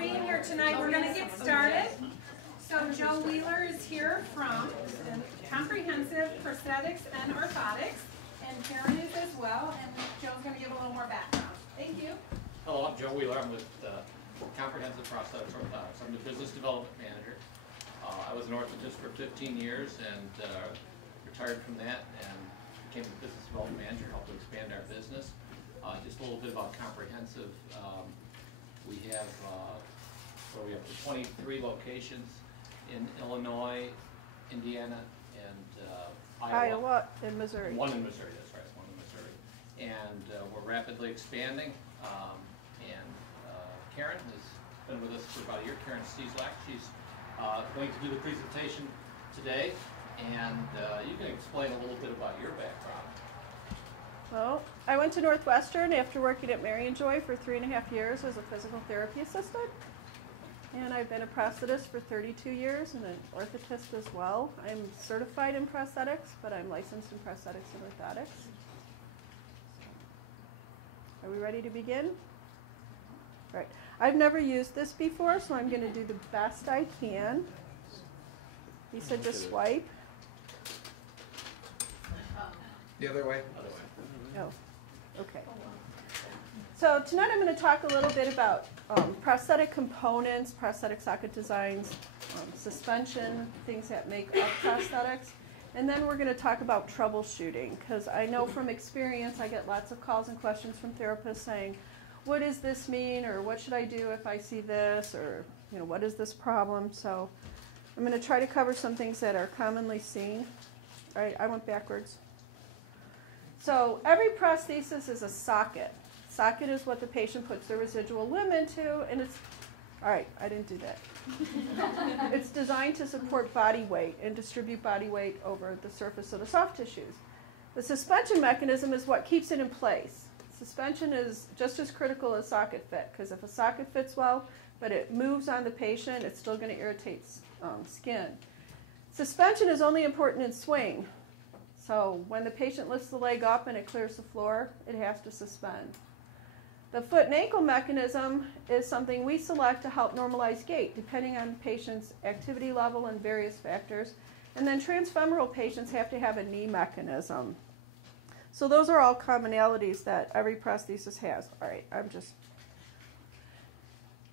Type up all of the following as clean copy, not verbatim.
being here tonight. We're going to get started. So Joe Wheeler is here from Comprehensive Prosthetics and Orthotics, and Karen is as well, and Joe's going to give a little more background. Thank you. Hello, I'm Joe Wheeler. I'm with Comprehensive Prosthetics and Orthotics. I'm the Business Development Manager. I was an orthotist for 15 years and retired from that and became the Business Development Manager, helped to expand our business. Just a little bit about Comprehensive. We have 23 locations in Illinois, Indiana, and Iowa. And Missouri. One in Missouri, that's right, one in Missouri. And we're rapidly expanding. Karen has been with us for about a year. Karen Cieslak, she's going to do the presentation today, and you can explain a little bit about your background. Well, I went to Northwestern after working at Mary & Joy for 3.5 years as a physical therapy assistant. And I've been a prosthetist for 32 years and an orthotist as well. I'm certified in prosthetics, but I'm licensed in prosthetics and orthotics. Are we ready to begin? Right. I've never used this before, so I'm going to do the best I can. He said just swipe. The other way. Oh, okay. So tonight I'm going to talk a little bit about prosthetic components, prosthetic socket designs, suspension, things that make up prosthetics. And then we're going to talk about troubleshooting, because I know from experience I get lots of calls and questions from therapists saying, what does this mean, or what should I do if I see this, or what is this problem? So I'm going to try to cover some things that are commonly seen. All right, I went backwards. So every prosthesis is a socket. Socket is what the patient puts their residual limb into, and it's, all right, I didn't do that. It's designed to support body weight and distribute body weight over the surface of the soft tissues. The suspension mechanism is what keeps it in place. Suspension is just as critical as socket fit, because if a socket fits well, but it moves on the patient, it's still going to irritate skin. Suspension is only important in swing. So when the patient lifts the leg up and it clears the floor, it has to suspend. The foot and ankle mechanism is something we select to help normalize gait, depending on the patient's activity level and various factors. And then transfemoral patients have to have a knee mechanism. So those are all commonalities that every prosthesis has. All right,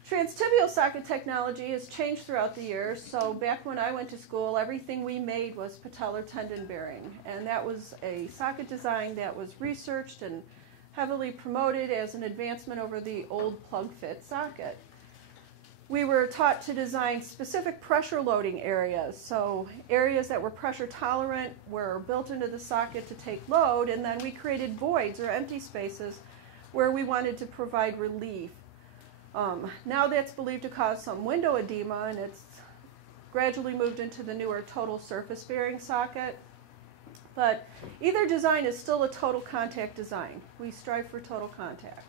Transtibial socket technology has changed throughout the years. So back when I went to school, everything we made was patellar tendon bearing. And that was a socket design that was researched and heavily promoted as an advancement over the old plug fit socket. We were taught to design specific pressure loading areas. So areas that were pressure tolerant were built into the socket to take load, and then we created voids or empty spaces where we wanted to provide relief. Now that's believed to cause some window edema, and it's gradually moved into the newer total surface bearing socket. But either design is still a total contact design. We strive for total contact.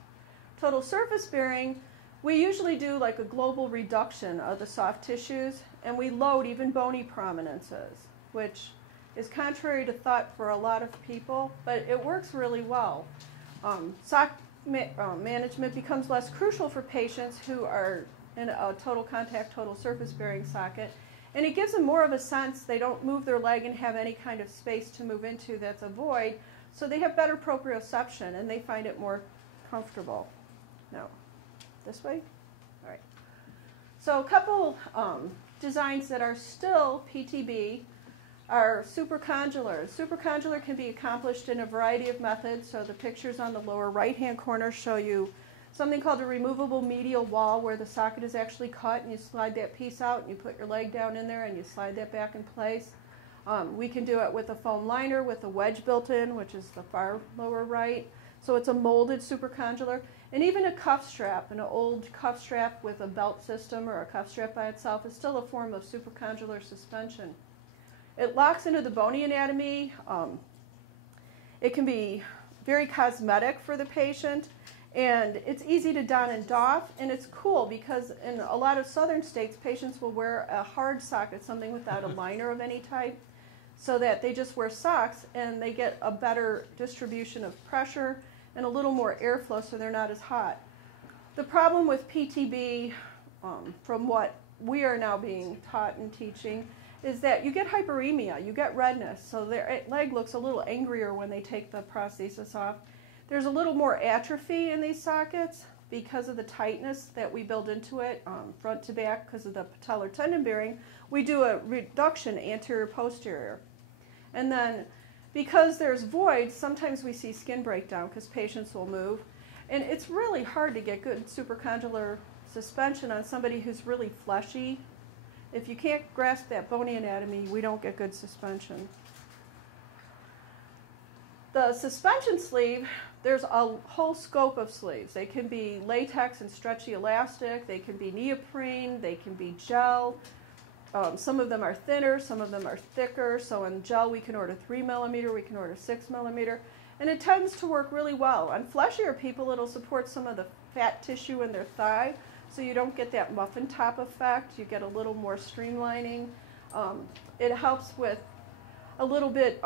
Total surface bearing, we usually do like a global reduction of the soft tissues, and we load even bony prominences, which is contrary to thought for a lot of people, but it works really well. Management becomes less crucial for patients who are in a total contact, total surface bearing socket, and it gives them more of a sense. They don't move their leg and have any kind of space to move into that's a void, so they have better proprioception and they find it more comfortable. No, this way? All right. So a couple designs that are still PTB are supercondylar. Supercondylar can be accomplished in a variety of methods. So the pictures on the lower right-hand corner show you something called a removable medial wall, where the socket is actually cut and you slide that piece out and you put your leg down in there and you slide that back in place. We can do it with a foam liner with a wedge built in, which is the far lower right. So it's a molded supercondylar. And even a cuff strap, an old cuff strap with a belt system or a cuff strap by itself, is still a form of supercondylar suspension. It locks into the bony anatomy. It can be very cosmetic for the patient, and it's easy to don and doff, and it's cool because in a lot of southern states, patients will wear a hard socket, something without a liner of any type, so that they just wear socks and they get a better distribution of pressure and a little more airflow so they're not as hot. The problem with PTB from what we are now being taught and teaching, is that you get hyperemia, you get redness, so their leg looks a little angrier when they take the prosthesis off. There's a little more atrophy in these sockets because of the tightness that we build into it, front to back, because of the patellar tendon bearing. We do a reduction anterior-posterior. And then because there's voids, sometimes we see skin breakdown because patients will move. And it's really hard to get good supracondylar suspension on somebody who's really fleshy. If you can't grasp that bony anatomy, we don't get good suspension. The suspension sleeve, there's a whole scope of sleeves. They can be latex and stretchy elastic, they can be neoprene, they can be gel. Some of them are thinner, some of them are thicker. So in gel we can order 3 millimeter, we can order 6 millimeter. And it tends to work really well. On fleshier people, it'll support some of the fat tissue in their thigh, so you don't get that muffin top effect. You get a little more streamlining. It helps with a little bit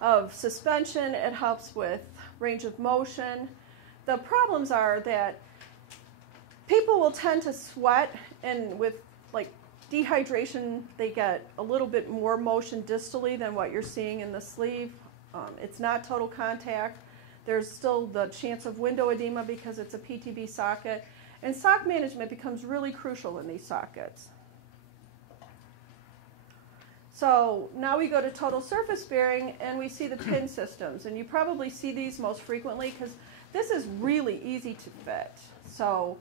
of suspension. It helps with range of motion. The problems are that people will tend to sweat, and with like dehydration, they get a little bit more motion distally than what you're seeing in the sleeve. It's not total contact. There's still the chance of window edema because it's a PTB socket. And sock management becomes really crucial in these sockets. So now we go to total surface bearing and we see the pin systems. And you probably see these most frequently because this is really easy to fit. So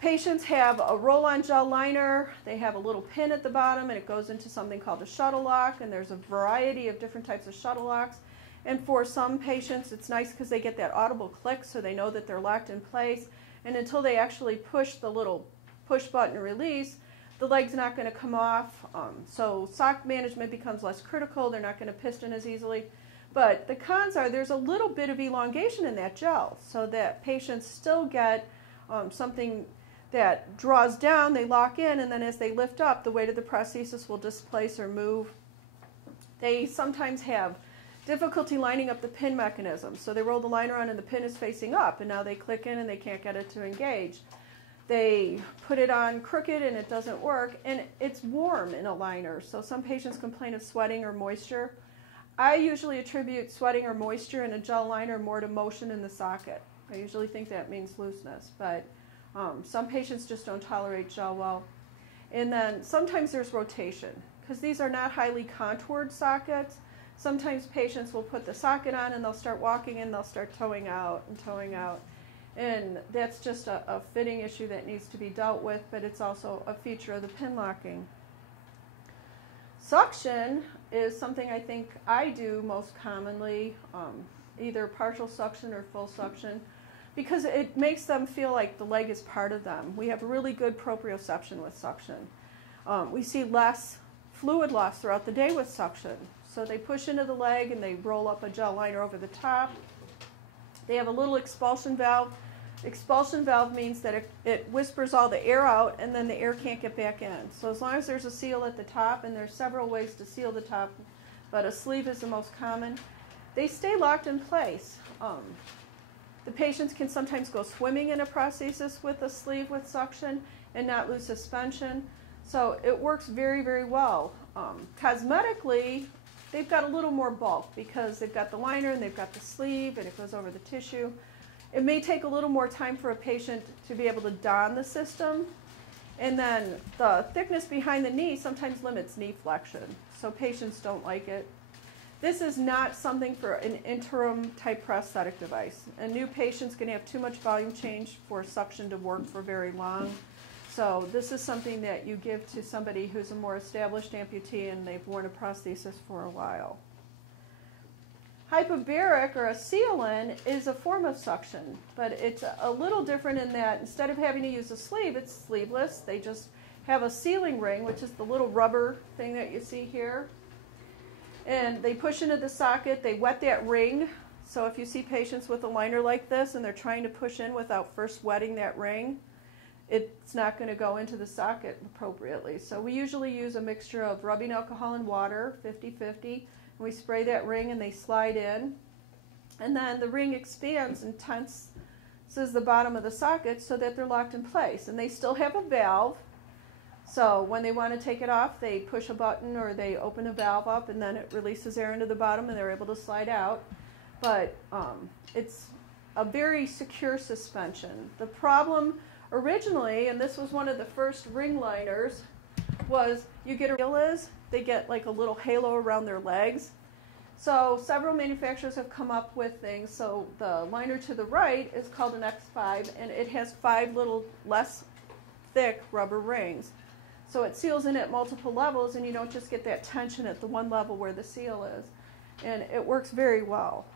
patients have a roll-on gel liner. They have a little pin at the bottom and it goes into something called a shuttle lock. And there's a variety of different types of shuttle locks. And for some patients, it's nice because they get that audible click so they know that they're locked in place. And until they actually push the little push button release, the leg's not going to come off. So sock management becomes less critical. They're not going to piston as easily. But the cons are there's a little bit of elongation in that gel so that patients still get something that draws down, they lock in, and then as they lift up, the weight of the prosthesis will displace or move. They sometimes have difficulty lining up the pin mechanism. So they roll the liner on and the pin is facing up, and now they click in and they can't get it to engage. They put it on crooked and it doesn't work, and it's warm in a liner. So some patients complain of sweating or moisture. I usually attribute sweating or moisture in a gel liner more to motion in the socket. I usually think that means looseness, but some patients just don't tolerate gel well. And then sometimes there's rotation, because these are not highly contoured sockets. Sometimes patients will put the socket on and they'll start walking and they'll start toeing out and toeing out. And that's just a fitting issue that needs to be dealt with, but it's also a feature of the pin locking. Suction is something I think I do most commonly, either partial suction or full suction, because it makes them feel like the leg is part of them. We have really good proprioception with suction. We see less fluid loss throughout the day with suction. So they push into the leg and they roll up a gel liner over the top. They have a little expulsion valve. Expulsion valve means that it whispers all the air out and then the air can't get back in. So as long as there's a seal at the top, and there's several ways to seal the top, but a sleeve is the most common, they stay locked in place. The patients can sometimes go swimming in a prosthesis with a sleeve with suction and not lose suspension. So it works very, very well. Cosmetically, they've got a little more bulk because they've got the liner and they've got the sleeve and it goes over the tissue. It may take a little more time for a patient to be able to don the system. And then the thickness behind the knee sometimes limits knee flexion, so patients don't like it. This is not something for an interim type prosthetic device. A new patient's going to have too much volume change for suction to work for very long. So this is something that you give to somebody who's a more established amputee and they've worn a prosthesis for a while. Hyperbaric, or a seal-in, is a form of suction, but it's a little different in that instead of having to use a sleeve, it's sleeveless. They just have a sealing ring, which is the little rubber thing that you see here. And they push into the socket, they wet that ring. So if you see patients with a liner like this and they're trying to push in without first wetting that ring, it's not going to go into the socket appropriately. So we usually use a mixture of rubbing alcohol and water, 50-50. We spray that ring and they slide in. And then the ring expands in tense This is the bottom of the socket so that they're locked in place. And they still have a valve. So when they want to take it off, they push a button or they open a valve up, and then it releases air into the bottom and they're able to slide out. But it's a very secure suspension. The problem originally, and this was one of the first ring liners, was you get they get like a little halo around their legs. So several manufacturers have come up with things. So the liner to the right is called an X5, and it has 5 little less thick rubber rings. So it seals in at multiple levels, and you don't just get that tension at the one level where the seal is. And it works very well.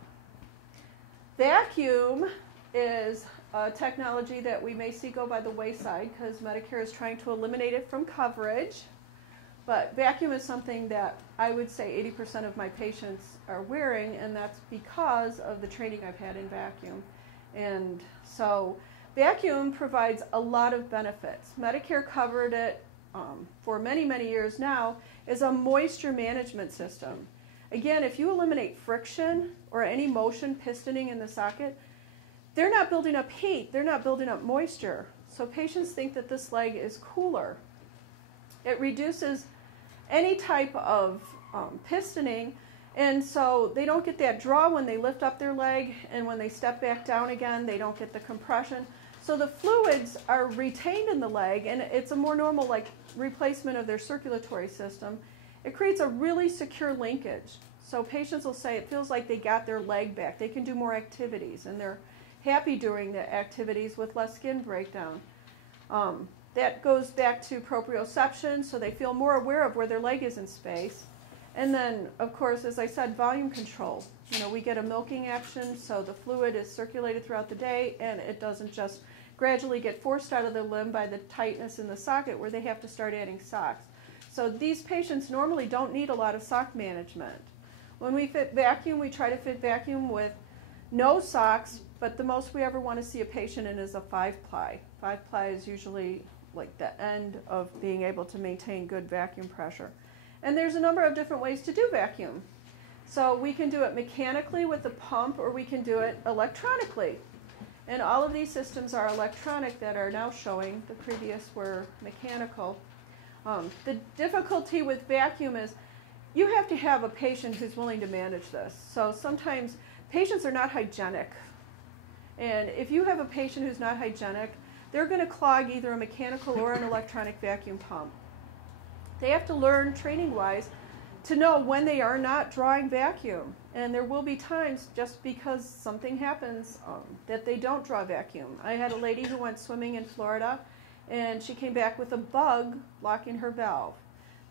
Vacuum is a technology that we may see go by the wayside because Medicare is trying to eliminate it from coverage. But vacuum is something that I would say 80% of my patients are wearing, and that's because of the training I've had in vacuum. And so vacuum provides a lot of benefits. Medicare covered it for many, many years now as a moisture management system. Again, if you eliminate friction or any motion pistoning in the socket, they're not building up heat, they're not building up moisture. So patients think that this leg is cooler. It reduces any type of pistoning, and so they don't get that draw when they lift up their leg, and when they step back down again, they don't get the compression. So the fluids are retained in the leg, and it's a more normal like replacement of their circulatory system. It creates a really secure linkage. So patients will say it feels like they got their leg back. They can do more activities, and they're happy doing the activities with less skin breakdown. That goes back to proprioception, so they feel more aware of where their leg is in space. And then, of course, as I said, volume control. You know, we get a milking action, so the fluid is circulated throughout the day, and it doesn't just gradually get forced out of the limb by the tightness in the socket where they have to start adding socks. So these patients normally don't need a lot of sock management. When we fit vacuum, we try to fit vacuum with no socks, but the most we ever want to see a patient in is a 5-ply. 5-ply is usually like the end of being able to maintain good vacuum pressure. And there's a number of different ways to do vacuum. So we can do it mechanically with the pump, or we can do it electronically. And all of these systems are electronic that are now showing. The previous were mechanical. The difficulty with vacuum is you have to have a patient who's willing to manage this. So sometimes patients are not hygienic. And if you have a patient who's not hygienic, they're going to clog either a mechanical or an electronic vacuum pump. They have to learn training-wise to know when they are not drawing vacuum. And there will be times just because something happens that they don't draw vacuum. I had a lady who went swimming in Florida, and she came back with a bug blocking her valve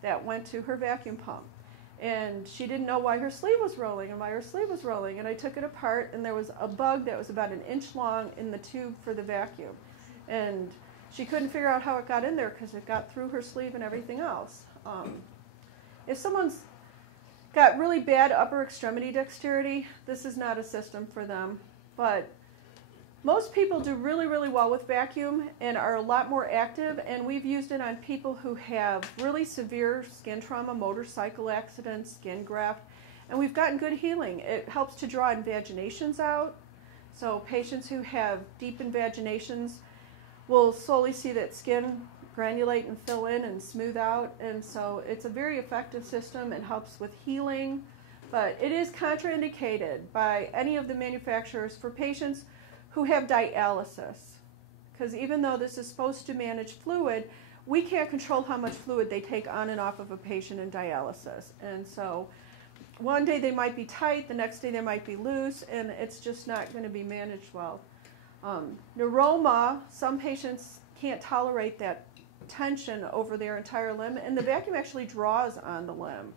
that went to her vacuum pump. And she didn't know why her sleeve was rolling and why her sleeve was rolling. And I took it apart, and there was a bug that was about 1 inch long in the tube for the vacuum. And she couldn't figure out how it got in there because it got through her sleeve and everything else. If someone's got really bad upper extremity dexterity, this is not a system for them. But most people do really, really well with vacuum and are a lot more active, and we've used it on people who have really severe skin trauma, motorcycle accidents, skin graft, and we've gotten good healing. It helps to draw invaginations out. So patients who have deep invaginations will slowly see that skin granulate and fill in and smooth out, and so it's a very effective system and helps with healing. But it is contraindicated by any of the manufacturers for patients who have dialysis, because even though this is supposed to manage fluid, we can't control how much fluid they take on and off of a patient in dialysis. And so one day they might be tight, the next day they might be loose, and it's just not going to be managed well. Neuroma, some patients can't tolerate that tension over their entire limb, and the vacuum actually draws on the limb.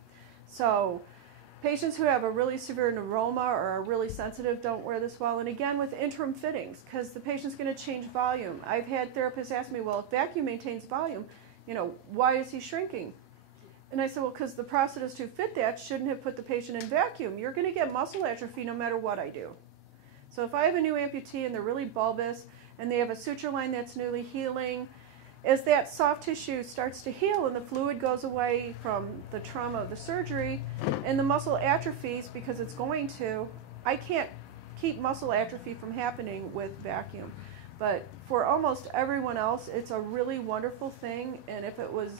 So patients who have a really severe neuroma or are really sensitive don't wear this well. And again, with interim fittings, because the patient's going to change volume. I've had therapists ask me, well, if vacuum maintains volume, you know, why is he shrinking? And I said, well, because the prosthetist who fit that shouldn't have put the patient in vacuum. You're going to get muscle atrophy no matter what I do. So if I have a new amputee and they're really bulbous and they have a suture line that's newly healing, as that soft tissue starts to heal and the fluid goes away from the trauma of the surgery and the muscle atrophies because it's going to, I can't keep muscle atrophy from happening with vacuum. But for almost everyone else, it's a really wonderful thing, and if it was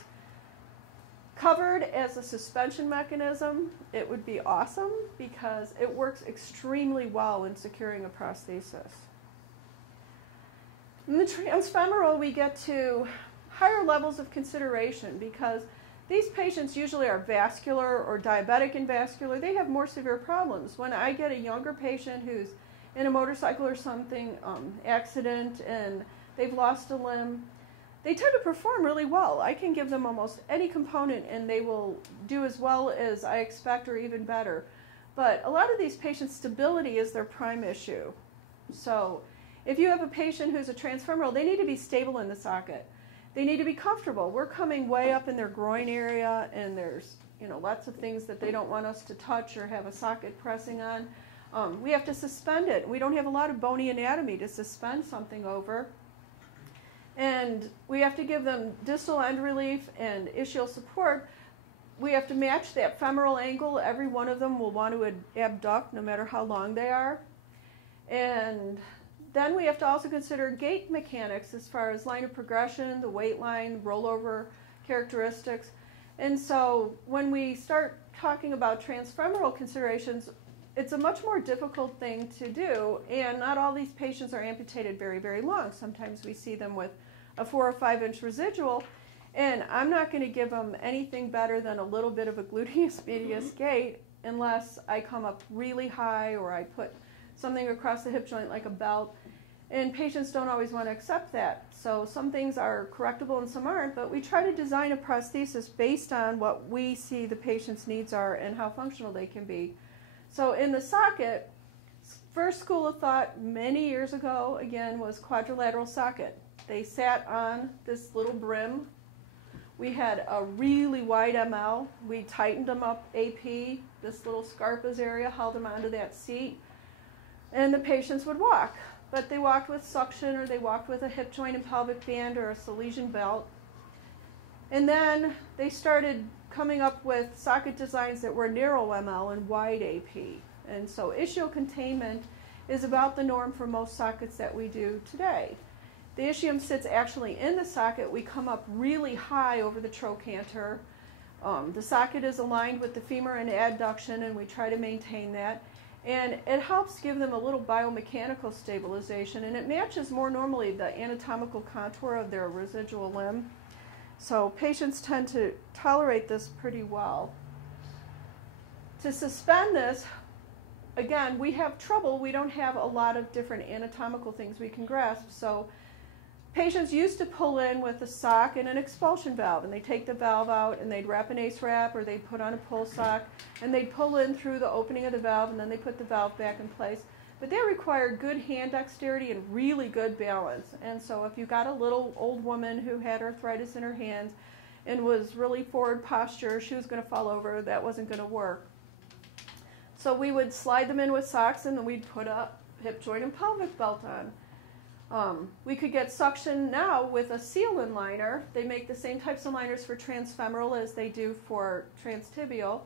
covered as a suspension mechanism, it would be awesome because it works extremely well in securing a prosthesis. In the transfemoral, we get to higher levels of consideration because these patients usually are vascular or diabetic and vascular. They have more severe problems. When I get a younger patient who's in a motorcycle or something accident and they've lost a limb, they tend to perform really well. I can give them almost any component and they will do as well as I expect or even better. But a lot of these patients, stability is their prime issue. So if you have a patient who's a transfemoral, they need to be stable in the socket. They need to be comfortable. We're coming way up in their groin area and there's lots of things that they don't want us to touch or have a socket pressing on. We have to suspend it. We don't have a lot of bony anatomy to suspend something over. And we have to give them distal end relief and ischial support. We have to match that femoral angle. Every one of them will want to abduct no matter how long they are. And then we have to also consider gait mechanics as far as line of progression, the weight line, rollover characteristics. And so when we start talking about transfemoral considerations, it's a much more difficult thing to do, and not all these patients are amputated very, very long. Sometimes we see them with a 4 or 5 inch residual, and I'm not going to give them anything better than a little bit of a gluteus medius gait unless I come up really high or I put something across the hip joint like a belt, and patients don't always want to accept that. So some things are correctable and some aren't, but we try to design a prosthesis based on what we see the patient's needs are and how functional they can be. So in the socket, first school of thought many years ago, again, was quadrilateral socket. They sat on this little brim. We had a really wide ML. We tightened them up AP, this little scarpas area, held them onto that seat, and the patients would walk. But they walked with suction, or they walked with a hip joint and pelvic band or a Cieslak belt. And then they started coming up with socket designs that were narrow ML and wide AP. And so ischial containment is about the norm for most sockets that we do today. The ischium sits actually in the socket. We come up really high over the trochanter. The socket is aligned with the femur and adduction, and we try to maintain that. And it helps give them a little biomechanical stabilization, and it matches more normally the anatomical contour of their residual limb. So patients tend to tolerate this pretty well. To suspend this, again, we have trouble. We don't have a lot of different anatomical things we can grasp. So patients used to pull in with a sock and an expulsion valve, and they take the valve out and they'd wrap an ace wrap or they'd put on a pull sock and they'd pull in through the opening of the valve and then they put the valve back in place. But that required good hand dexterity and really good balance. And so if you got a little old woman who had arthritis in her hands and was really forward posture, she was going to fall over, that wasn't going to work. So we would slide them in with socks and then we'd put a hip joint and pelvic belt on. We could get suction now with a seal in liner. They make the same types of liners for transfemoral as they do for transtibial.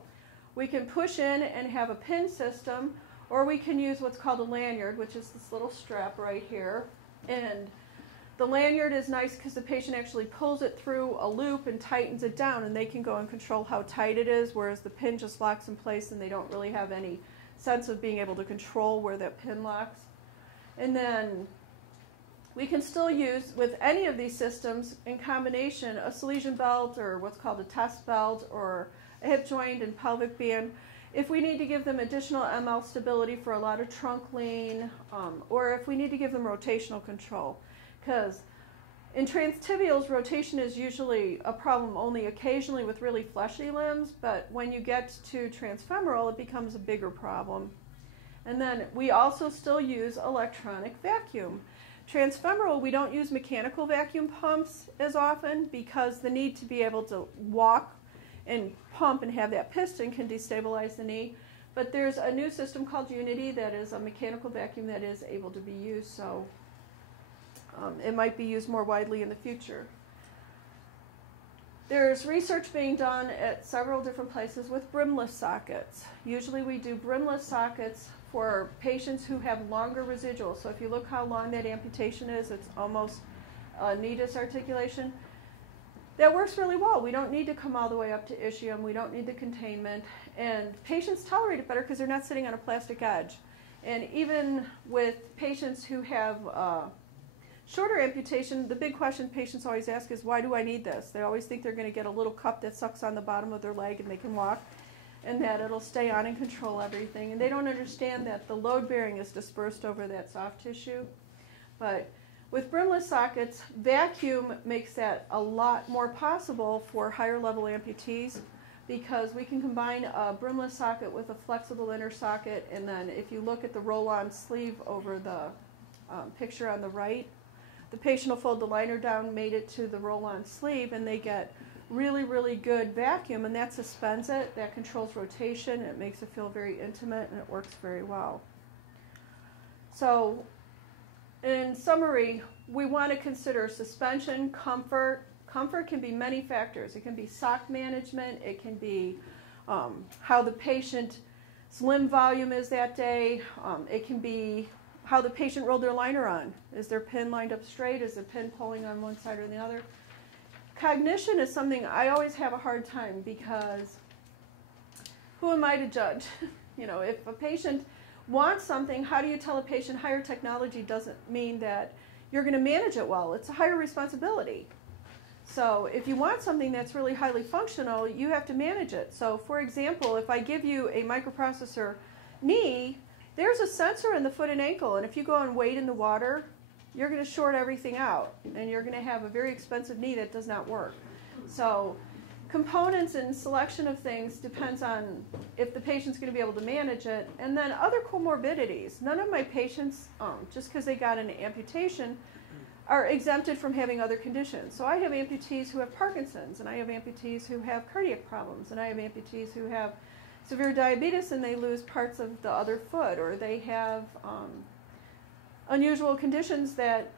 We can push in and have a pin system, or we can use what's called a lanyard, which is this little strap right here. And the lanyard is nice because the patient actually pulls it through a loop and tightens it down, and they can go and control how tight it is, whereas the pin just locks in place and they don't really have any sense of being able to control where that pin locks. And then we can still use, with any of these systems, in combination, a Cieslak belt or what's called a test belt or a hip joint and pelvic band. If we need to give them additional ML stability for a lot of trunk lean, or if we need to give them rotational control. Because in transtibials, rotation is usually a problem only occasionally with really fleshy limbs, but when you get to transfemoral, it becomes a bigger problem. And then we also still use electronic vacuum. Transfemoral, we don't use mechanical vacuum pumps as often because the need to be able to walk and pump and have that piston can destabilize the knee. But there's a new system called Unity that is a mechanical vacuum that is able to be used, so it might be used more widely in the future. There's research being done at several different places with brimless sockets. Usually we do brimless sockets for patients who have longer residuals. So if you look how long that amputation is, it's almost knee disarticulation. That works really well. We don't need to come all the way up to ischium. We don't need the containment. And patients tolerate it better because they're not sitting on a plastic edge. And even with patients who have shorter amputation, the big question patients always ask is, why do I need this? They always think they're going to get a little cup that sucks on the bottom of their leg and they can walk, and that it'll stay on and control everything. And they don't understand that the load bearing is dispersed over that soft tissue. But with brimless sockets, vacuum makes that a lot more possible for higher level amputees, because we can combine a brimless socket with a flexible inner socket, and then if you look at the roll-on sleeve over the picture on the right, the patient will fold the liner down, mate it to the roll-on sleeve, and they get really, really good vacuum, and that suspends it, that controls rotation, it makes it feel very intimate, and it works very well. So, in summary, we want to consider suspension, comfort. Comfort can be many factors. It can be sock management, it can be how the patient's limb volume is that day, it can be how the patient rolled their liner on. Is their pin lined up straight? Is the pin pulling on one side or the other? Cognition is something I always have a hard time, because who am I to judge? You know, if a patient wants something, how do you tell a patient higher technology doesn't mean that you're going to manage it well? It's a higher responsibility. So if you want something that's really highly functional, you have to manage it. So for example, if I give you a microprocessor knee, there's a sensor in the foot and ankle, and if you go and wade in the water, you're going to short everything out, and you're going to have a very expensive knee that does not work. So components and selection of things depends on if the patient's going to be able to manage it. And then other comorbidities. None of my patients, just because they got an amputation, are exempted from having other conditions. So I have amputees who have Parkinson's, and I have amputees who have cardiac problems, and I have amputees who have severe diabetes and they lose parts of the other foot, or they have unusual conditions that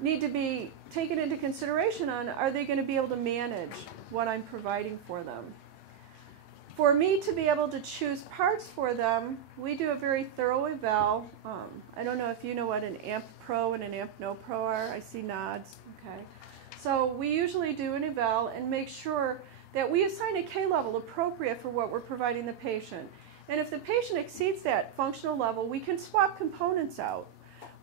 need to be taken into consideration on, are they going to be able to manage what I'm providing for them? For me to be able to choose parts for them, we do a very thorough eval. I don't know if you know what an AMP Pro and an AMP No Pro are. I see nods. Okay. So we usually do an eval and make sure that we assign a K level appropriate for what we're providing the patient. And if the patient exceeds that functional level, we can swap components out.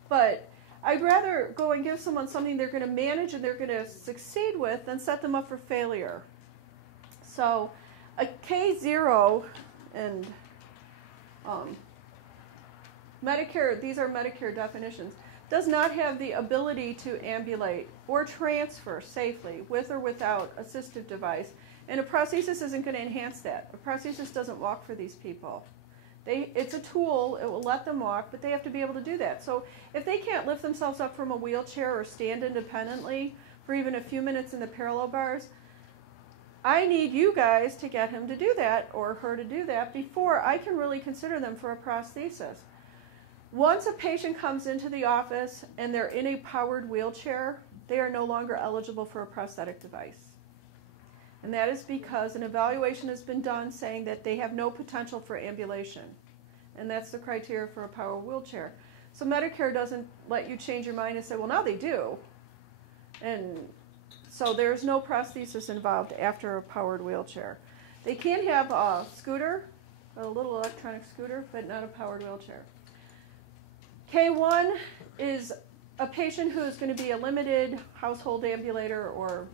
But I'd rather go and give someone something they're going to manage and they're going to succeed with than set them up for failure. So a K0 and Medicare, these are Medicare definitions, does not have the ability to ambulate or transfer safely with or without assistive device. And a prosthesis isn't going to enhance that. A prosthesis doesn't walk for these people. It's a tool, it will let them walk, but they have to be able to do that. So if they can't lift themselves up from a wheelchair or stand independently for even a few minutes in the parallel bars, I need you guys to get him to do that or her to do that before I can really consider them for a prosthesis. Once a patient comes into the office and they're in a powered wheelchair, they are no longer eligible for a prosthetic device. And that is because an evaluation has been done saying that they have no potential for ambulation. And that's the criteria for a powered wheelchair. So Medicare doesn't let you change your mind and say, well, now they do. And so there's no prosthesis involved after a powered wheelchair. They can have a scooter, a little electronic scooter, but not a powered wheelchair. K1 is a patient who is going to be a limited household ambulator or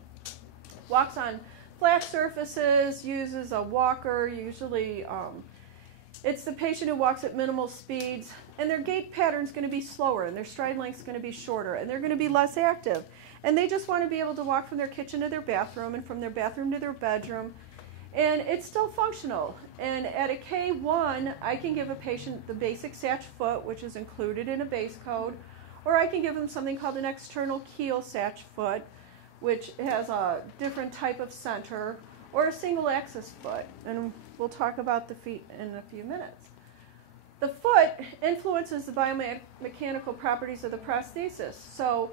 walks on flat surfaces, uses a walker, usually it's the patient who walks at minimal speeds, and their gait pattern is going to be slower, and their stride length is going to be shorter, and they're going to be less active. And they just want to be able to walk from their kitchen to their bathroom and from their bathroom to their bedroom, and it's still functional. And at a K1, I can give a patient the basic satch foot, which is included in a base code, or I can give them something called an external keel satch foot, which has a different type of center, or a single axis foot. And we'll talk about the feet in a few minutes. The foot influences the biomechanical properties of the prosthesis. So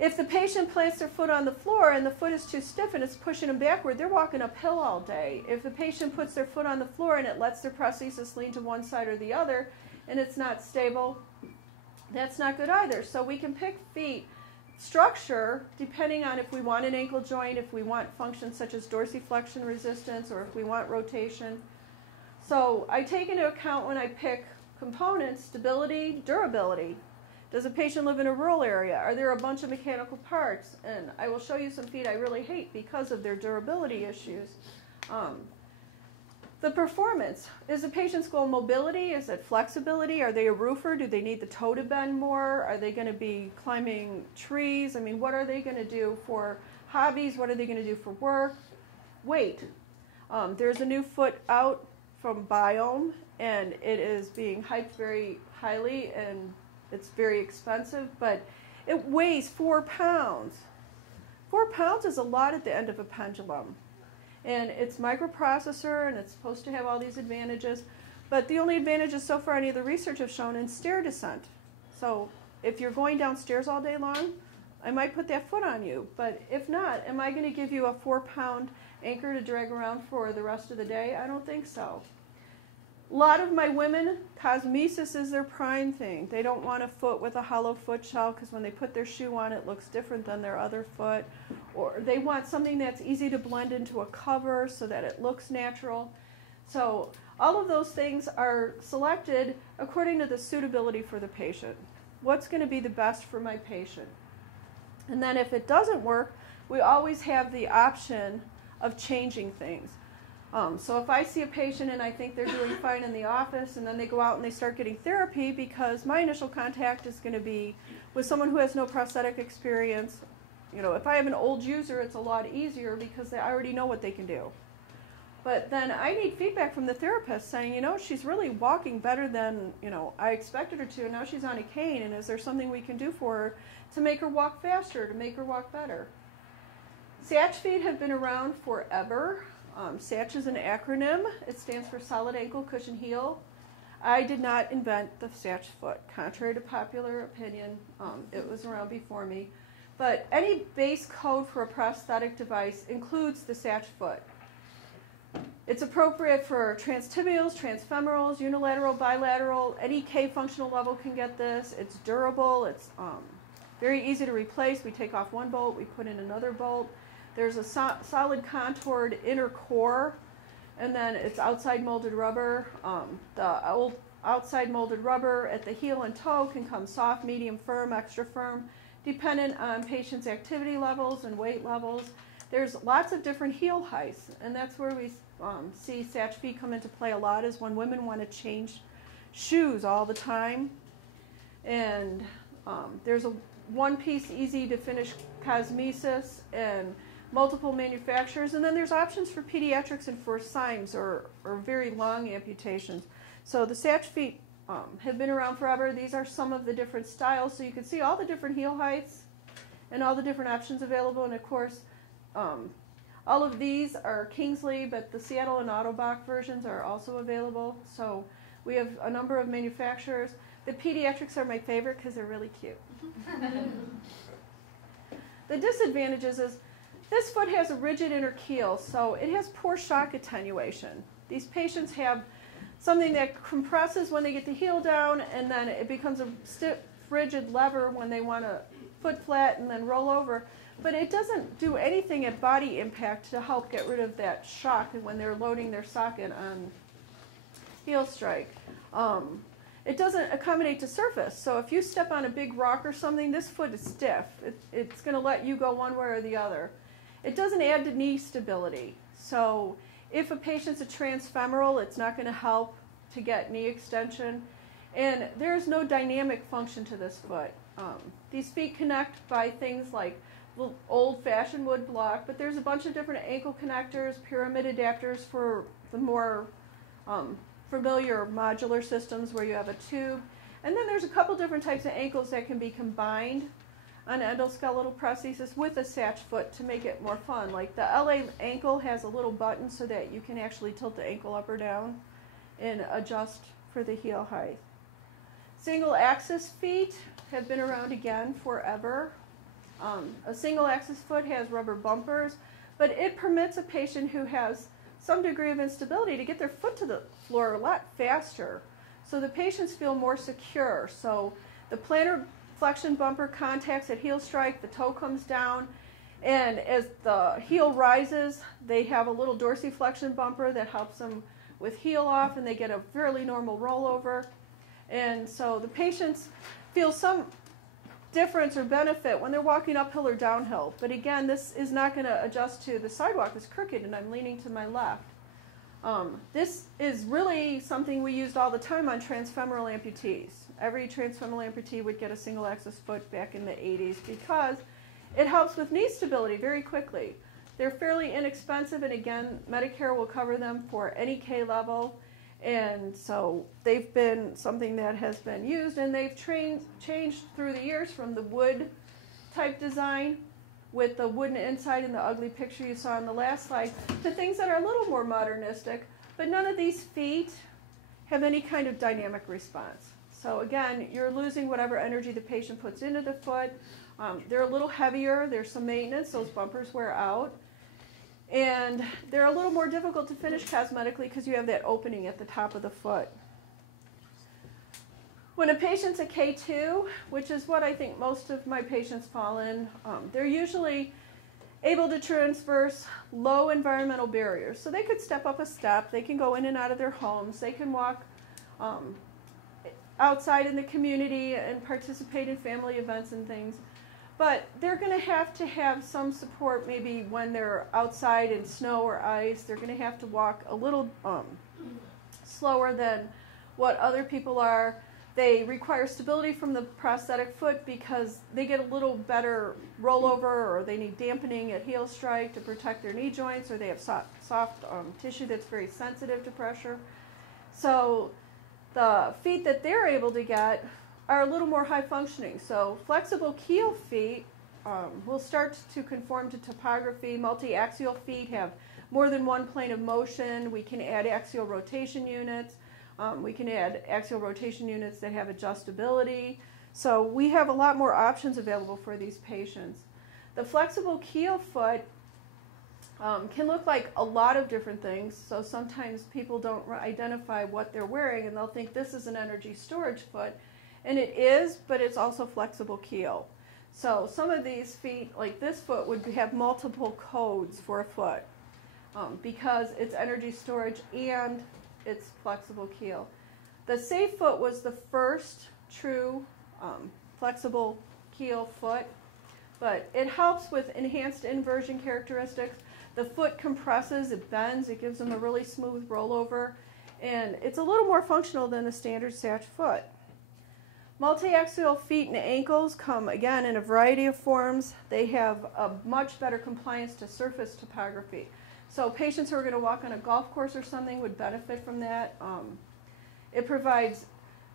If the patient plants their foot on the floor and the foot is too stiff and it's pushing them backward, they're walking uphill all day. If the patient puts their foot on the floor and it lets their prosthesis lean to one side or the other and it's not stable, that's not good either. So we can pick feet structure depending on if we want an ankle joint, if we want functions such as dorsiflexion resistance, or if we want rotation. So I take into account when I pick components, stability, durability. Does a patient live in a rural area? Are there a bunch of mechanical parts? And I will show you some feet I really hate because of their durability issues. The performance. Is the patient's goal mobility? Is it flexibility? Are they a roofer? Do they need the toe to bend more? Are they going to be climbing trees? I mean, what are they going to do for hobbies? What are they going to do for work? Weight. There's a new foot out from Biome, and it is being hyped very highly, and it's very expensive, but it weighs 4 pounds. 4 pounds is a lot at the end of a pendulum. And it's microprocessor, and it's supposed to have all these advantages. But the only advantages so far any of the research have shown in stair descent. So if you're going downstairs all day long, I might put that foot on you. But if not, am I going to give you a 4-pound anchor to drag around for the rest of the day? I don't think so. A lot of my women, cosmesis is their prime thing. They don't want a foot with a hollow foot shell because when they put their shoe on, it looks different than their other foot. Or they want something that's easy to blend into a cover so that it looks natural. So all of those things are selected according to the suitability for the patient. What's going to be the best for my patient? And then if it doesn't work, we always have the option of changing things. So if I see a patient and I think they're doing fine in the office, and then they go out and they start getting therapy, because my initial contact is going to be with someone who has no prosthetic experience. You know, if I have an old user, it's a lot easier because they already know what they can do. But then I need feedback from the therapist saying, you know, she's really walking better than, you know, I expected her to, and now she's on a cane, and is there something we can do for her to make her walk faster, to make her walk better? SACH feet have been around forever. SACH is an acronym. It stands for Solid Ankle Cushion Heel. I did not invent the SACH foot, contrary to popular opinion. It was around before me. But any base code for a prosthetic device includes the SACH foot. It's appropriate for transtibials, transfemorals, unilateral, bilateral. Any K functional level can get this. It's durable. It's very easy to replace. We take off one bolt, we put in another bolt. There's a solid contoured inner core, and then it's outside molded rubber. The old outside molded rubber at the heel and toe can come soft, medium, firm, extra firm, dependent on patient's activity levels and weight levels. There's lots of different heel heights, and that's where we see SACH feet come into play a lot, is when women want to change shoes all the time. And there's a one-piece, easy-to-finish cosmesis, and multiple manufacturers, and then there's options for pediatrics and for CIMs, or very long amputations. So the SACH feet have been around forever. These are some of the different styles, so you can see all the different heel heights and all the different options available. And of course, all of these are Kingsley, but the Seattle and Autobach versions are also available. So we have a number of manufacturers. The pediatrics are my favorite because they're really cute. The disadvantages is this foot has a rigid inner keel, so it has poor shock attenuation. These patients have something that compresses when they get the heel down, and then it becomes a stiff, rigid lever when they want to foot flat and then roll over. But it doesn't do anything at body impact to help get rid of that shock when they're loading their socket on heel strike. It doesn't accommodate to surface. So if you step on a big rock or something, this foot is stiff. It's going to let you go one way or the other. It doesn't add to knee stability. So if a patient's a transfemoral, it's not going to help to get knee extension. And there's no dynamic function to this foot. These feet connect by things like old-fashioned wood block, but there's a bunch of different ankle connectors, pyramid adapters for the more familiar modular systems where you have a tube. And then there's a couple different types of ankles that can be combined on endoskeletal prosthesis with a SACH foot to make it more fun. Like the LA ankle has a little button so that you can actually tilt the ankle up or down and adjust for the heel height. Single axis feet have been around again forever. A single axis foot has rubber bumpers, but it permits a patient who has some degree of instability to get their foot to the floor a lot faster. So the patients feel more secure. So the plantar flexion bumper contacts at heel strike, the toe comes down, and as the heel rises, they have a little dorsiflexion bumper that helps them with heel off, and they get a fairly normal rollover. And so the patients feel some difference or benefit when they're walking uphill or downhill. But again, this is not going to adjust to the sidewalk is crooked and I'm leaning to my left. This is really something we used all the time on transfemoral amputees. Every transfemoral amputee would get a single axis foot back in the 80s because it helps with knee stability very quickly. They're fairly inexpensive, and again, Medicare will cover them for any K level. And so they've been something that has been used, and they've changed through the years from the wood type design with the wooden inside and the ugly picture you saw on the last slide to things that are a little more modernistic, but none of these feet have any kind of dynamic response. So again, you're losing whatever energy the patient puts into the foot. They're a little heavier, there's some maintenance, those bumpers wear out. And they're a little more difficult to finish cosmetically because you have that opening at the top of the foot. When a patient's a K2, which is what I think most of my patients fall in, they're usually able to traverse low environmental barriers. So they could step up a step, they can go in and out of their homes, they can walk outside in the community and participate in family events and things. But they're going to have some support maybe when they're outside in snow or ice. They're going to have to walk a little slower than what other people are. They require stability from the prosthetic foot because they get a little better rollover, or they need dampening at heel strike to protect their knee joints, or they have soft tissue that's very sensitive to pressure. So the feet that they're able to get are a little more high functioning. So flexible keel feet will start to conform to topography. Multi-axial feet have more than one plane of motion. We can add axial rotation units. We can add axial rotation units that have adjustability. So we have a lot more options available for these patients. The flexible keel foot can look like a lot of different things. So sometimes people don't identify what they're wearing, and they'll think this is an energy storage foot. And it is, but it's also flexible keel. So some of these feet, like this foot, would have multiple codes for a foot because it's energy storage and it's flexible keel. The safe foot was the first true flexible keel foot, but it helps with enhanced inversion characteristics. The foot compresses, it bends, it gives them a really smooth rollover, and it's a little more functional than the standard Satch foot. Multi-axial feet and ankles come, again, in a variety of forms. They have a much better compliance to surface topography. So patients who are going to walk on a golf course or something would benefit from that. It provides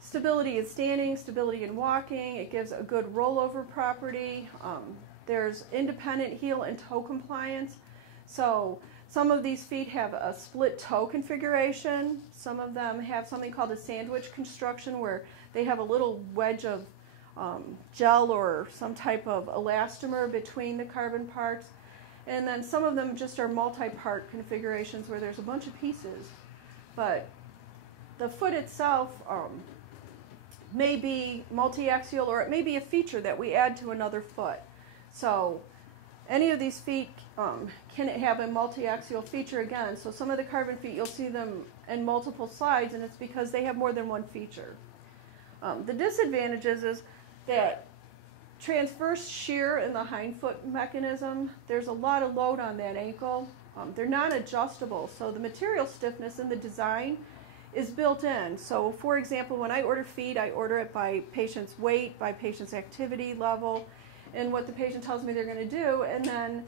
stability in standing, stability in walking. It gives a good rollover property. There's independent heel and toe compliance. So some of these feet have a split toe configuration. Some of them have something called a sandwich construction, where they have a little wedge of gel or some type of elastomer between the carbon parts. And then some of them just are multi-part configurations where there's a bunch of pieces. But the foot itself may be multi-axial, or it may be a feature that we add to another foot. So any of these feet can have a multi-axial feature again. So some of the carbon feet, you'll see them in multiple slides, and it's because they have more than one feature. The disadvantages is that transverse shear in the hindfoot mechanism, there's a lot of load on that ankle. They're non-adjustable, so the material stiffness in the design is built in. So for example, when I order feet, I order it by patient's weight, by patient's activity level, and what the patient tells me they're going to do. And then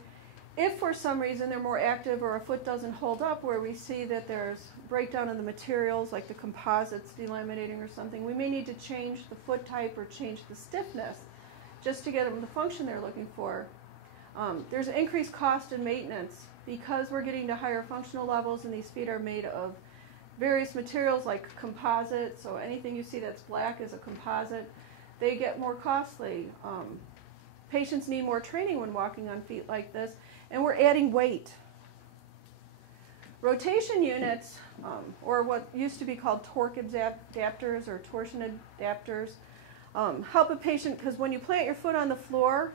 if for some reason they're more active or a foot doesn't hold up, where we see that there's breakdown in the materials, like the composites delaminating or something, we may need to change the foot type or change the stiffness just to get them the function they're looking for. There's increased cost and maintenance because we're getting to higher functional levels, and these feet are made of various materials like composites. So anything you see that's black is a composite. They get more costly. patients need more training when walking on feet like this, and we're adding weight. Rotation units, or what used to be called torque adapters or torsion adapters, help a patient because when you plant your foot on the floor,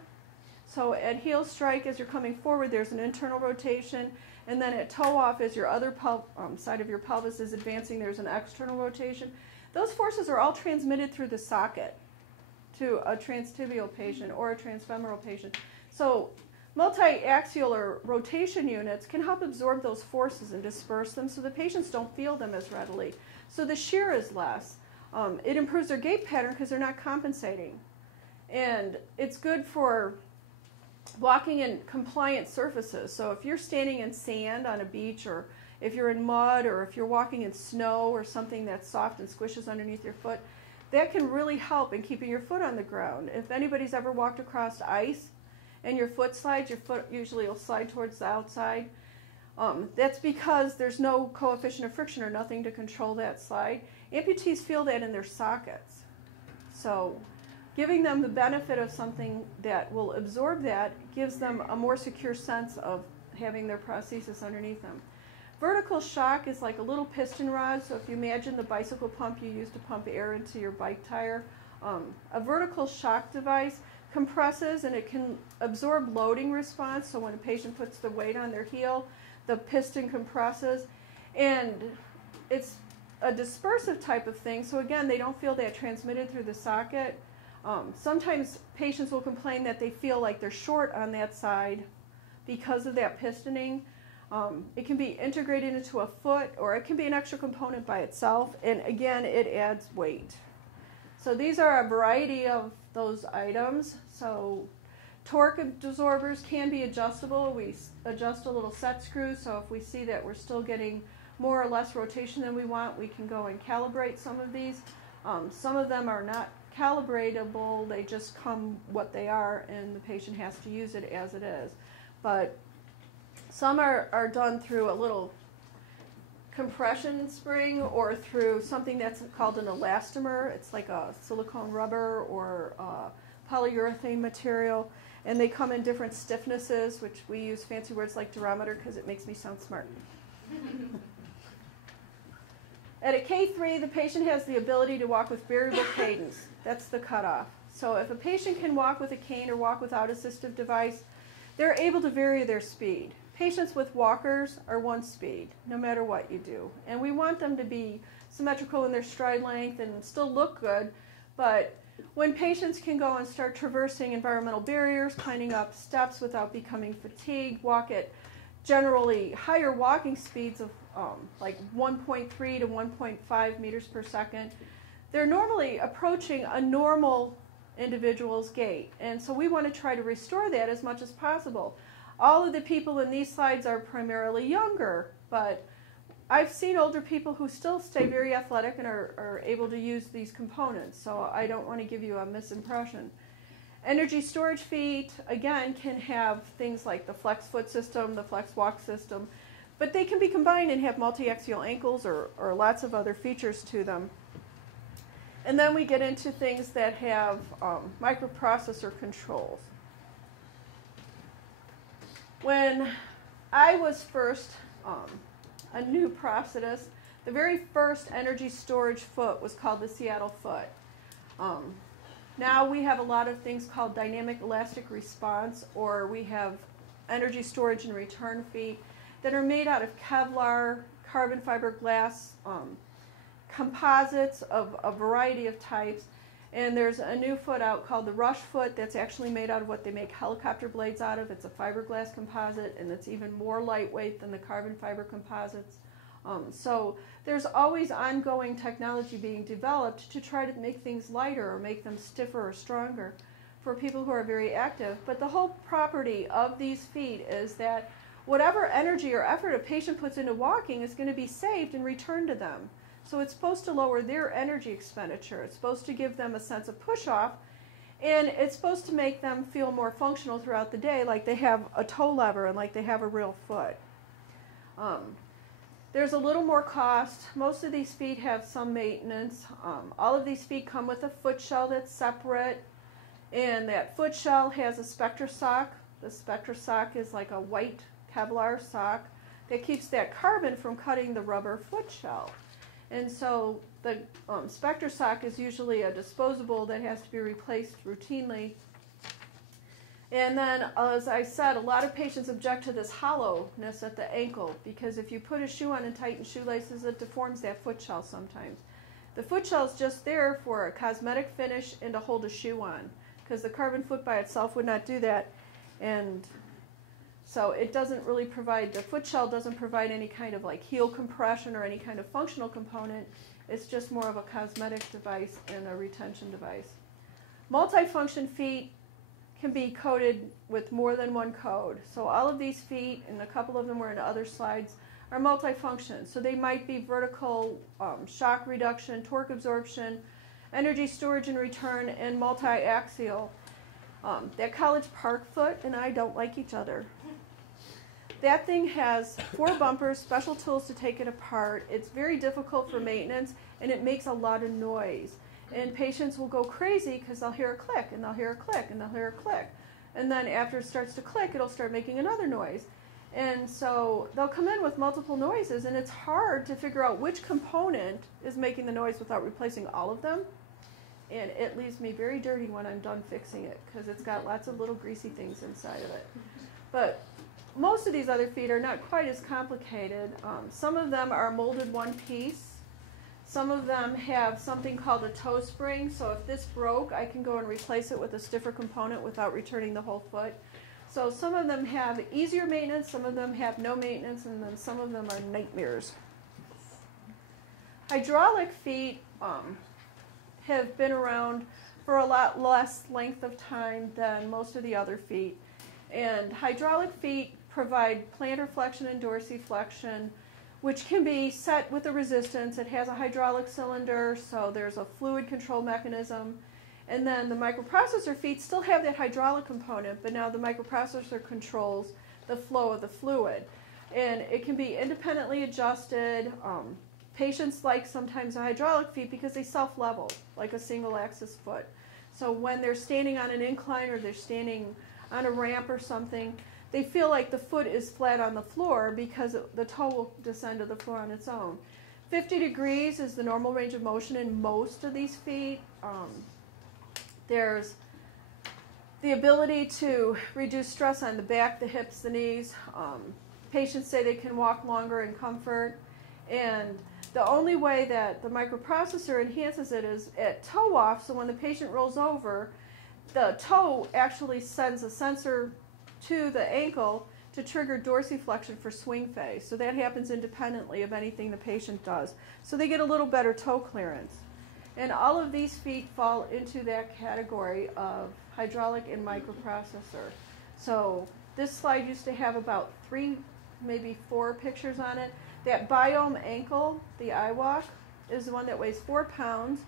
so at heel strike as you're coming forward, there's an internal rotation, and then at toe off as your other side of your pelvis is advancing, there's an external rotation. Those forces are all transmitted through the socket to a transtibial patient or a transfemoral patient. So multi-axial or rotation units can help absorb those forces and disperse them so the patients don't feel them as readily. So the shear is less. It improves their gait pattern because they're not compensating. And it's good for walking in compliant surfaces. So if you're standing in sand on a beach, or if you're in mud, or if you're walking in snow or something that's soft and squishes underneath your foot, that can really help in keeping your foot on the ground. If anybody's ever walked across ice and your foot slides, your foot usually will slide towards the outside. That's because there's no coefficient of friction or nothing to control that slide. Amputees feel that in their sockets. So giving them the benefit of something that will absorb that gives them a more secure sense of having their prosthesis underneath them. Vertical shock is like a little piston rod, so if you imagine the bicycle pump you use to pump air into your bike tire, a vertical shock device compresses and it can absorb loading response, so when a patient puts the weight on their heel, the piston compresses, and it's a dispersive type of thing, so again, they don't feel that transmitted through the socket. Sometimes patients will complain that they feel like they're short on that side because of that pistoning. It can be integrated into a foot, or it can be an extra component by itself, and again, it adds weight. So these are a variety of those items. So torque absorbers can be adjustable. We adjust a little set screw, so if we see that we're still getting more or less rotation than we want, we can go and calibrate some of these. Some of them are not calibratable, they just come what they are, and the patient has to use it as it is. But some are done through a little compression spring or through something that's called an elastomer. It's like a silicone rubber or polyurethane material, and they come in different stiffnesses, which we use fancy words like durometer because it makes me sound smart. At a K3, the patient has the ability to walk with variable cadence. That's the cutoff. So if a patient can walk with a cane or walk without assistive device, they're able to vary their speed. Patients with walkers are one speed, no matter what you do. And we want them to be symmetrical in their stride length and still look good, but when patients can go and start traversing environmental barriers, climbing up steps without becoming fatigued, walk at generally higher walking speeds of like 1.3 to 1.5 meters per second, they're normally approaching a normal individual's gait. And so we want to try to restore that as much as possible. All of the people in these slides are primarily younger, but I've seen older people who still stay very athletic and are able to use these components, so I don't want to give you a misimpression. Energy storage feet, again, can have things like the flex foot system, the flex walk system, but they can be combined and have multi-axial ankles or lots of other features to them. And then we get into things that have microprocessor controls. When I was first a new prosthetist, the very first energy storage foot was called the Seattle foot. Now we have a lot of things called dynamic elastic response, or we have energy storage and return feet that are made out of Kevlar, carbon fiber glass, composites of a variety of types. And there's a new foot out called the Rush foot that's actually made out of what they make helicopter blades out of. It's a fiberglass composite, and it's even more lightweight than the carbon fiber composites. So there's always ongoing technology being developed to try to make things lighter or make them stiffer or stronger for people who are very active. But the whole property of these feet is that whatever energy or effort a patient puts into walking is going to be saved and returned to them. So it's supposed to lower their energy expenditure. It's supposed to give them a sense of push-off, and it's supposed to make them feel more functional throughout the day, like they have a toe lever and like they have a real foot. There's a little more cost. Most of these feet have some maintenance. All of these feet come with a foot shell that's separate. And that foot shell has a Spectra sock. The Spectra sock is like a white Kevlar sock that keeps that carbon from cutting the rubber foot shell. And so the Spectra sock is usually a disposable that has to be replaced routinely. And then, as I said, a lot of patients object to this hollowness at the ankle because if you put a shoe on and tighten shoelaces, it deforms that foot shell sometimes. The foot shell is just there for a cosmetic finish and to hold a shoe on because the carbon foot by itself would not do that. And so it doesn't really provide, the foot shell doesn't provide any kind of like heel compression or any kind of functional component. It's just more of a cosmetic device and a retention device. Multifunction feet can be coated with more than one code. So all of these feet, and a couple of them were in other slides, are multifunction. So they might be vertical shock reduction, torque absorption, energy storage and return, and multi-axial. That College Park foot and I don't like each other. That thing has 4 bumpers, special tools to take it apart. It's very difficult for maintenance, and it makes a lot of noise. And patients will go crazy because they'll hear a click, and they'll hear a click, and they'll hear a click. And then after it starts to click, it'll start making another noise. And so they'll come in with multiple noises, and it's hard to figure out which component is making the noise without replacing all of them. And it leaves me very dirty when I'm done fixing it because it's got lots of little greasy things inside of it. But most of these other feet are not quite as complicated. Some of them are molded one piece. Some of them have something called a toe spring, so if this broke, I can go and replace it with a stiffer component without returning the whole foot. So some of them have easier maintenance, some of them have no maintenance, and then some of them are nightmares. Hydraulic feet have been around for a lot less length of time than most of the other feet. And hydraulic feet provide plantar flexion and dorsiflexion, which can be set with a resistance. It has a hydraulic cylinder, so there's a fluid control mechanism. And then the microprocessor feet still have that hydraulic component, but now the microprocessor controls the flow of the fluid. And it can be independently adjusted. Patients like sometimes a hydraulic feet because they self-level, like a single-axis foot. So when they're standing on an incline or they're standing on a ramp or something, they feel like the foot is flat on the floor because the toe will descend to the floor on its own. 50 degrees is the normal range of motion in most of these feet. There's the ability to reduce stress on the back, the hips, the knees. Patients say they can walk longer in comfort. And the only way that the microprocessor enhances it is at toe off, so when the patient rolls over, the toe actually sends a sensor to the ankle to trigger dorsiflexion for swing phase. So that happens independently of anything the patient does. So they get a little better toe clearance. And all of these feet fall into that category of hydraulic and microprocessor. So this slide used to have about 3, maybe 4 pictures on it. That Biome ankle, the iWalk, is the one that weighs 4 pounds,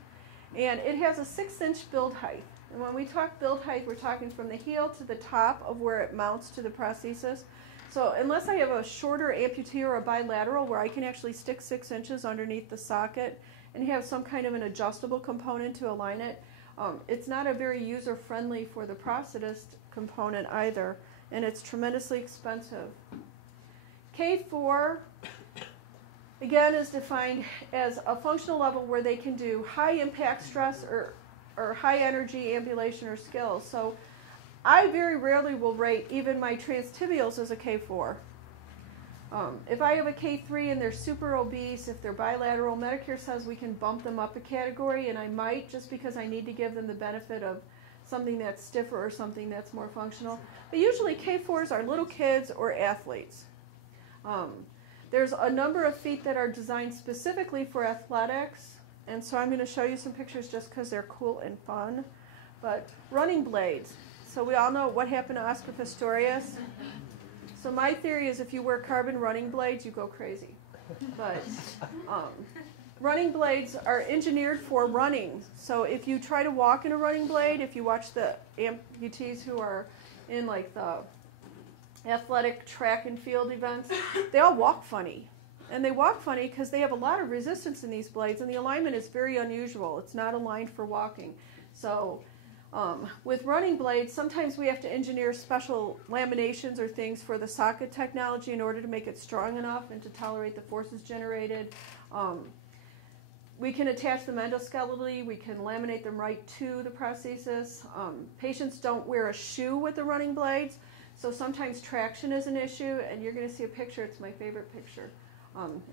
and it has a 6-inch build height. And when we talk build height, we're talking from the heel to the top of where it mounts to the prosthesis. So unless I have a shorter amputee or a bilateral where I can actually stick 6 inches underneath the socket and have some kind of an adjustable component to align it, it's not a very user-friendly for the prosthetist component either, and it's tremendously expensive. K4, again, is defined as a functional level where they can do high impact stress or high energy ambulation or skills. So I very rarely will rate even my transtibials as a K4. If I have a K3 and they're super obese, if they're bilateral, Medicare says we can bump them up a category, and I might just because I need to give them the benefit of something that's stiffer or something that's more functional. But usually K4s are little kids or athletes. There's a number of feet that are designed specifically for athletics, and so I'm going to show you some pictures just because they're cool and fun. But running blades. So we all know what happened to Oscar Pistorius. So my theory is if you wear carbon running blades, you go crazy. But running blades are engineered for running. So if you try to walk in a running blade, if you watch the amputees who are in like the athletic track and field events, they all walk funny. And they walk funny because they have a lot of resistance in these blades, and the alignment is very unusual. It's not aligned for walking. So With running blades, sometimes we have to engineer special laminations or things for the socket technology in order to make it strong enough and to tolerate the forces generated. We can attach them endoskeletally. We can laminate them right to the prosthesis. Patients don't wear a shoe with the running blades, so sometimes traction is an issue, and you're going to see a picture. It's my favorite picture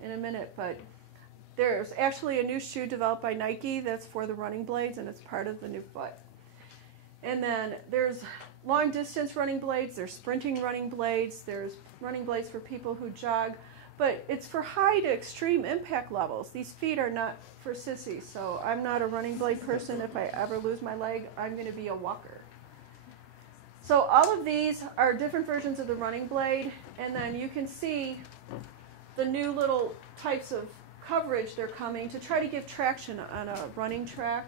in a minute, but there's actually a new shoe developed by Nike that's for the running blades, and it's part of the new foot. And then there's long distance running blades, there's sprinting running blades, there's running blades for people who jog, but it's for high to extreme impact levels. These feet are not for sissies, so I'm not a running blade person. If I ever lose my leg, I'm going to be a walker. So all of these are different versions of the running blade, and then you can see the new little types of coverage they're coming to try to give traction on a running track.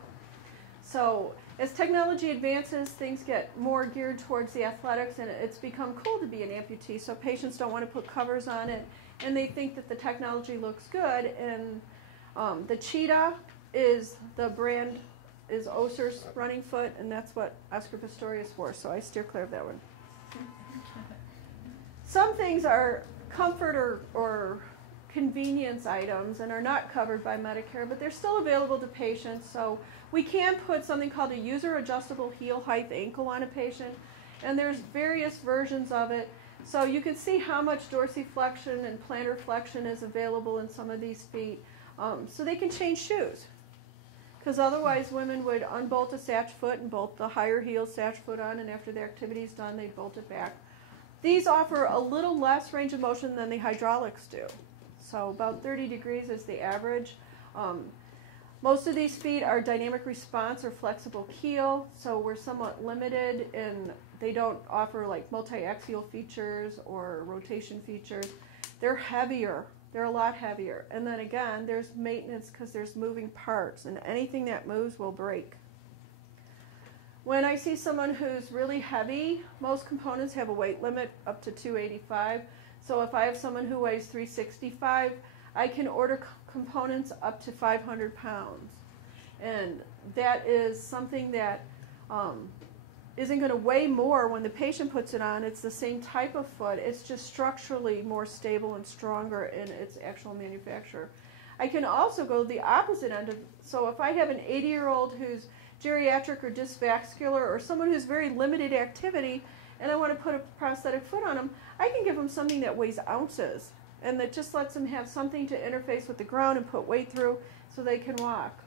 So as technology advances, things get more geared towards the athletics, and it's become cool to be an amputee, so patients don't want to put covers on it, and they think that the technology looks good. And the Cheetah is the brand, is Oser's running foot, and that's what Oscar Pistorius is for, so I steer clear of that one. Some things are comfort or convenience items and are not covered by Medicare, but they're still available to patients. So we can put something called a user adjustable heel height ankle on a patient, and there's various versions of it. So you can see how much dorsiflexion and plantar flexion is available in some of these feet. So they can change shoes, because otherwise women would unbolt a satch foot and bolt the higher heel satch foot on, and after the activity's done, they'd bolt it back. These offer a little less range of motion than the hydraulics do. So about 30 degrees is the average. Most of these feet are dynamic response or flexible keel, so we're somewhat limited, and they don't offer like multi-axial features or rotation features. They're heavier. They're a lot heavier. And then again, there's maintenance because there's moving parts, and anything that moves will break. When I see someone who's really heavy, most components have a weight limit up to 285. So if I have someone who weighs 365, I can order components up to 500 pounds. And that is something that isn't going to weigh more when the patient puts it on. It's the same type of foot. It's just structurally more stable and stronger in its actual manufacture. I can also go the opposite end of, so if I have an 80-year-old who's geriatric or dysvascular, or someone who's very limited activity, and I want to put a prosthetic foot on them, I can give them something that weighs ounces and that just lets them have something to interface with the ground and put weight through so they can walk.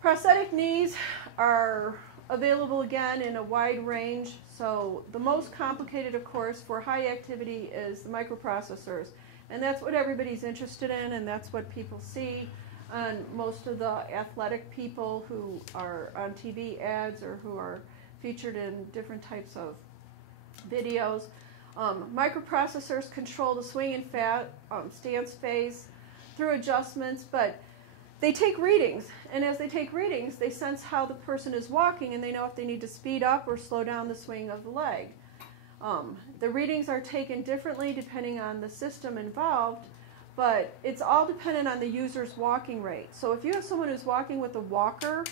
Prosthetic knees are available again in a wide range. So the most complicated, of course, for high activity is the microprocessors. And that's what everybody's interested in, and that's what people see on most of the athletic people who are on TV ads or who are featured in different types of videos. Microprocessors control the swing and stance phase through adjustments, but they take readings, and as they take readings, they sense how the person is walking, and they know if they need to speed up or slow down the swing of the leg. The readings are taken differently depending on the system involved, but it's all dependent on the user's walking rate. So if you have someone who's walking with a walker,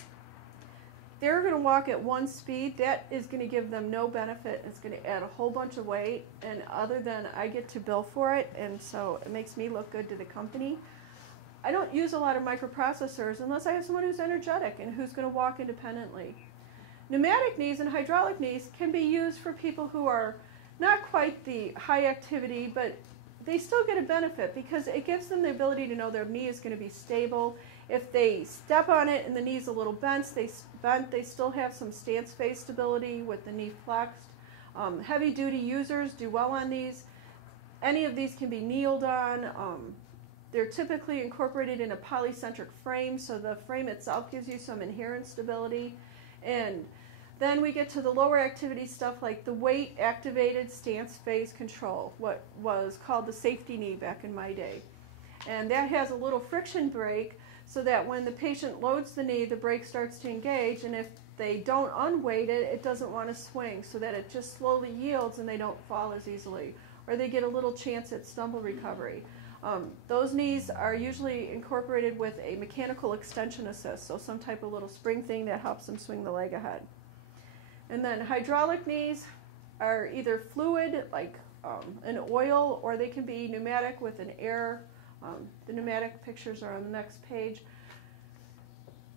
they're going to walk at one speed. That is going to give them no benefit. It's going to add a whole bunch of weight, and other than I get to bill for it, and so it makes me look good to the company. I don't use a lot of microprocessors unless I have someone who's energetic and who's going to walk independently. Pneumatic knees and hydraulic knees can be used for people who are not quite the high activity, but they still get a benefit because it gives them the ability to know their knee is going to be stable. If they step on it and the knee's a little bent, they still have some stance phase stability with the knee flexed. Heavy-duty users do well on these. Any of these can be kneeled on. They're typically incorporated in a polycentric frame, so the frame itself gives you some inherent stability. And then we get to the lower activity stuff like the weight-activated stance phase control, what was called the safety knee back in my day. And that has a little friction brake so that when the patient loads the knee, the brake starts to engage, and if they don't unweight it, it doesn't want to swing, so that it just slowly yields and they don't fall as easily, or they get a little chance at stumble recovery. Those knees are usually incorporated with a mechanical extension assist, so some type of little spring thing that helps them swing the leg ahead. And then hydraulic knees are either fluid, like an oil, or they can be pneumatic with an air. The pneumatic pictures are on the next page.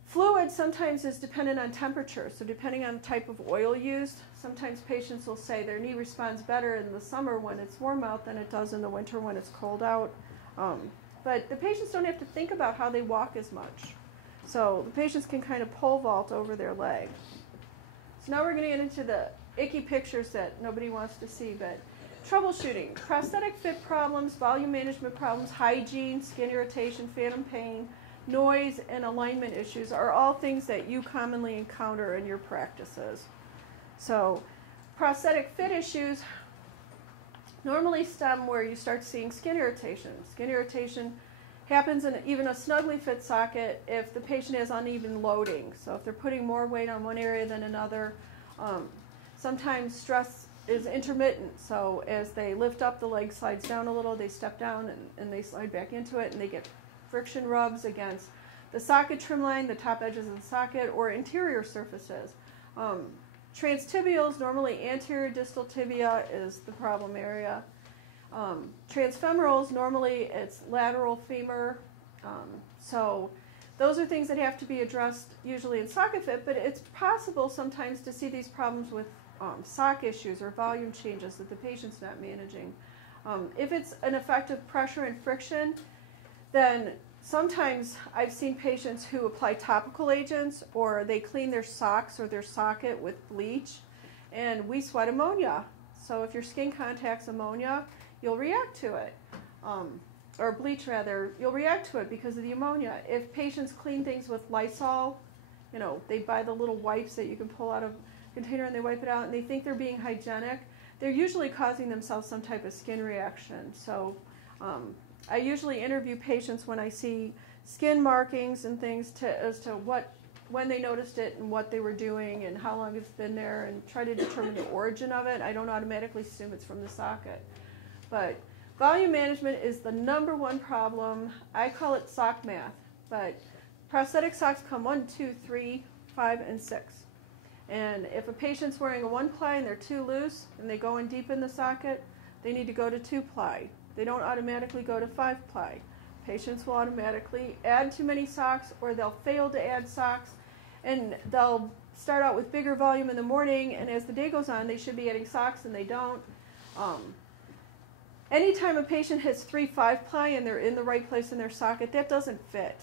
Fluid sometimes is dependent on temperature, so depending on the type of oil used, sometimes patients will say their knee responds better in the summer when it's warm out than it does in the winter when it's cold out. But the patients don't have to think about how they walk as much. So the patients can kind of pole vault over their leg. So now we're going to get into the icky pictures that nobody wants to see, but troubleshooting. Prosthetic fit problems, volume management problems, hygiene, skin irritation, phantom pain, noise, and alignment issues are all things that you commonly encounter in your practices. So prosthetic fit issues normally stem where you start seeing skin irritation. Skin irritation happens in even a snugly fit socket if the patient has uneven loading. So if they're putting more weight on one area than another. Sometimes stress is intermittent, so as they lift up, the leg slides down a little, they step down and they slide back into it, and they get friction rubs against the socket trim line, the top edges of the socket, or interior surfaces. Transtibials, normally anterior distal tibia is the problem area. Transfemorals, normally it's lateral femur. So those are things that have to be addressed usually in socket fit, but it's possible sometimes to see these problems with sock issues or volume changes that the patient's not managing. If it's an effective pressure and friction, then sometimes I've seen patients who apply topical agents or they clean their socks or their socket with bleach, and we sweat ammonia. So if your skin contacts ammonia, you'll react to it. Or bleach rather, you'll react to it because of the ammonia. If patients clean things with Lysol, you know, they buy the little wipes that you can pull out of a container and they wipe it out and they think they're being hygienic, they're usually causing themselves some type of skin reaction. So I usually interview patients when I see skin markings and things as to when they noticed it and what they were doing and how long it's been there, and try to determine the origin of it. I don't automatically assume it's from the socket. But volume management is the #1 problem. I call it sock math, but prosthetic socks come 1, 2, 3, 5, and 6. And if a patient's wearing a 1-ply and they're too loose and they go in deep in the socket, they need to go to 2-ply. They don't automatically go to 5-ply. Patients will automatically add too many socks, or they'll fail to add socks, and they'll start out with bigger volume in the morning, and as the day goes on, they should be adding socks and they don't. Anytime a patient hits 3 5-ply and they're in the right place in their socket, that doesn't fit.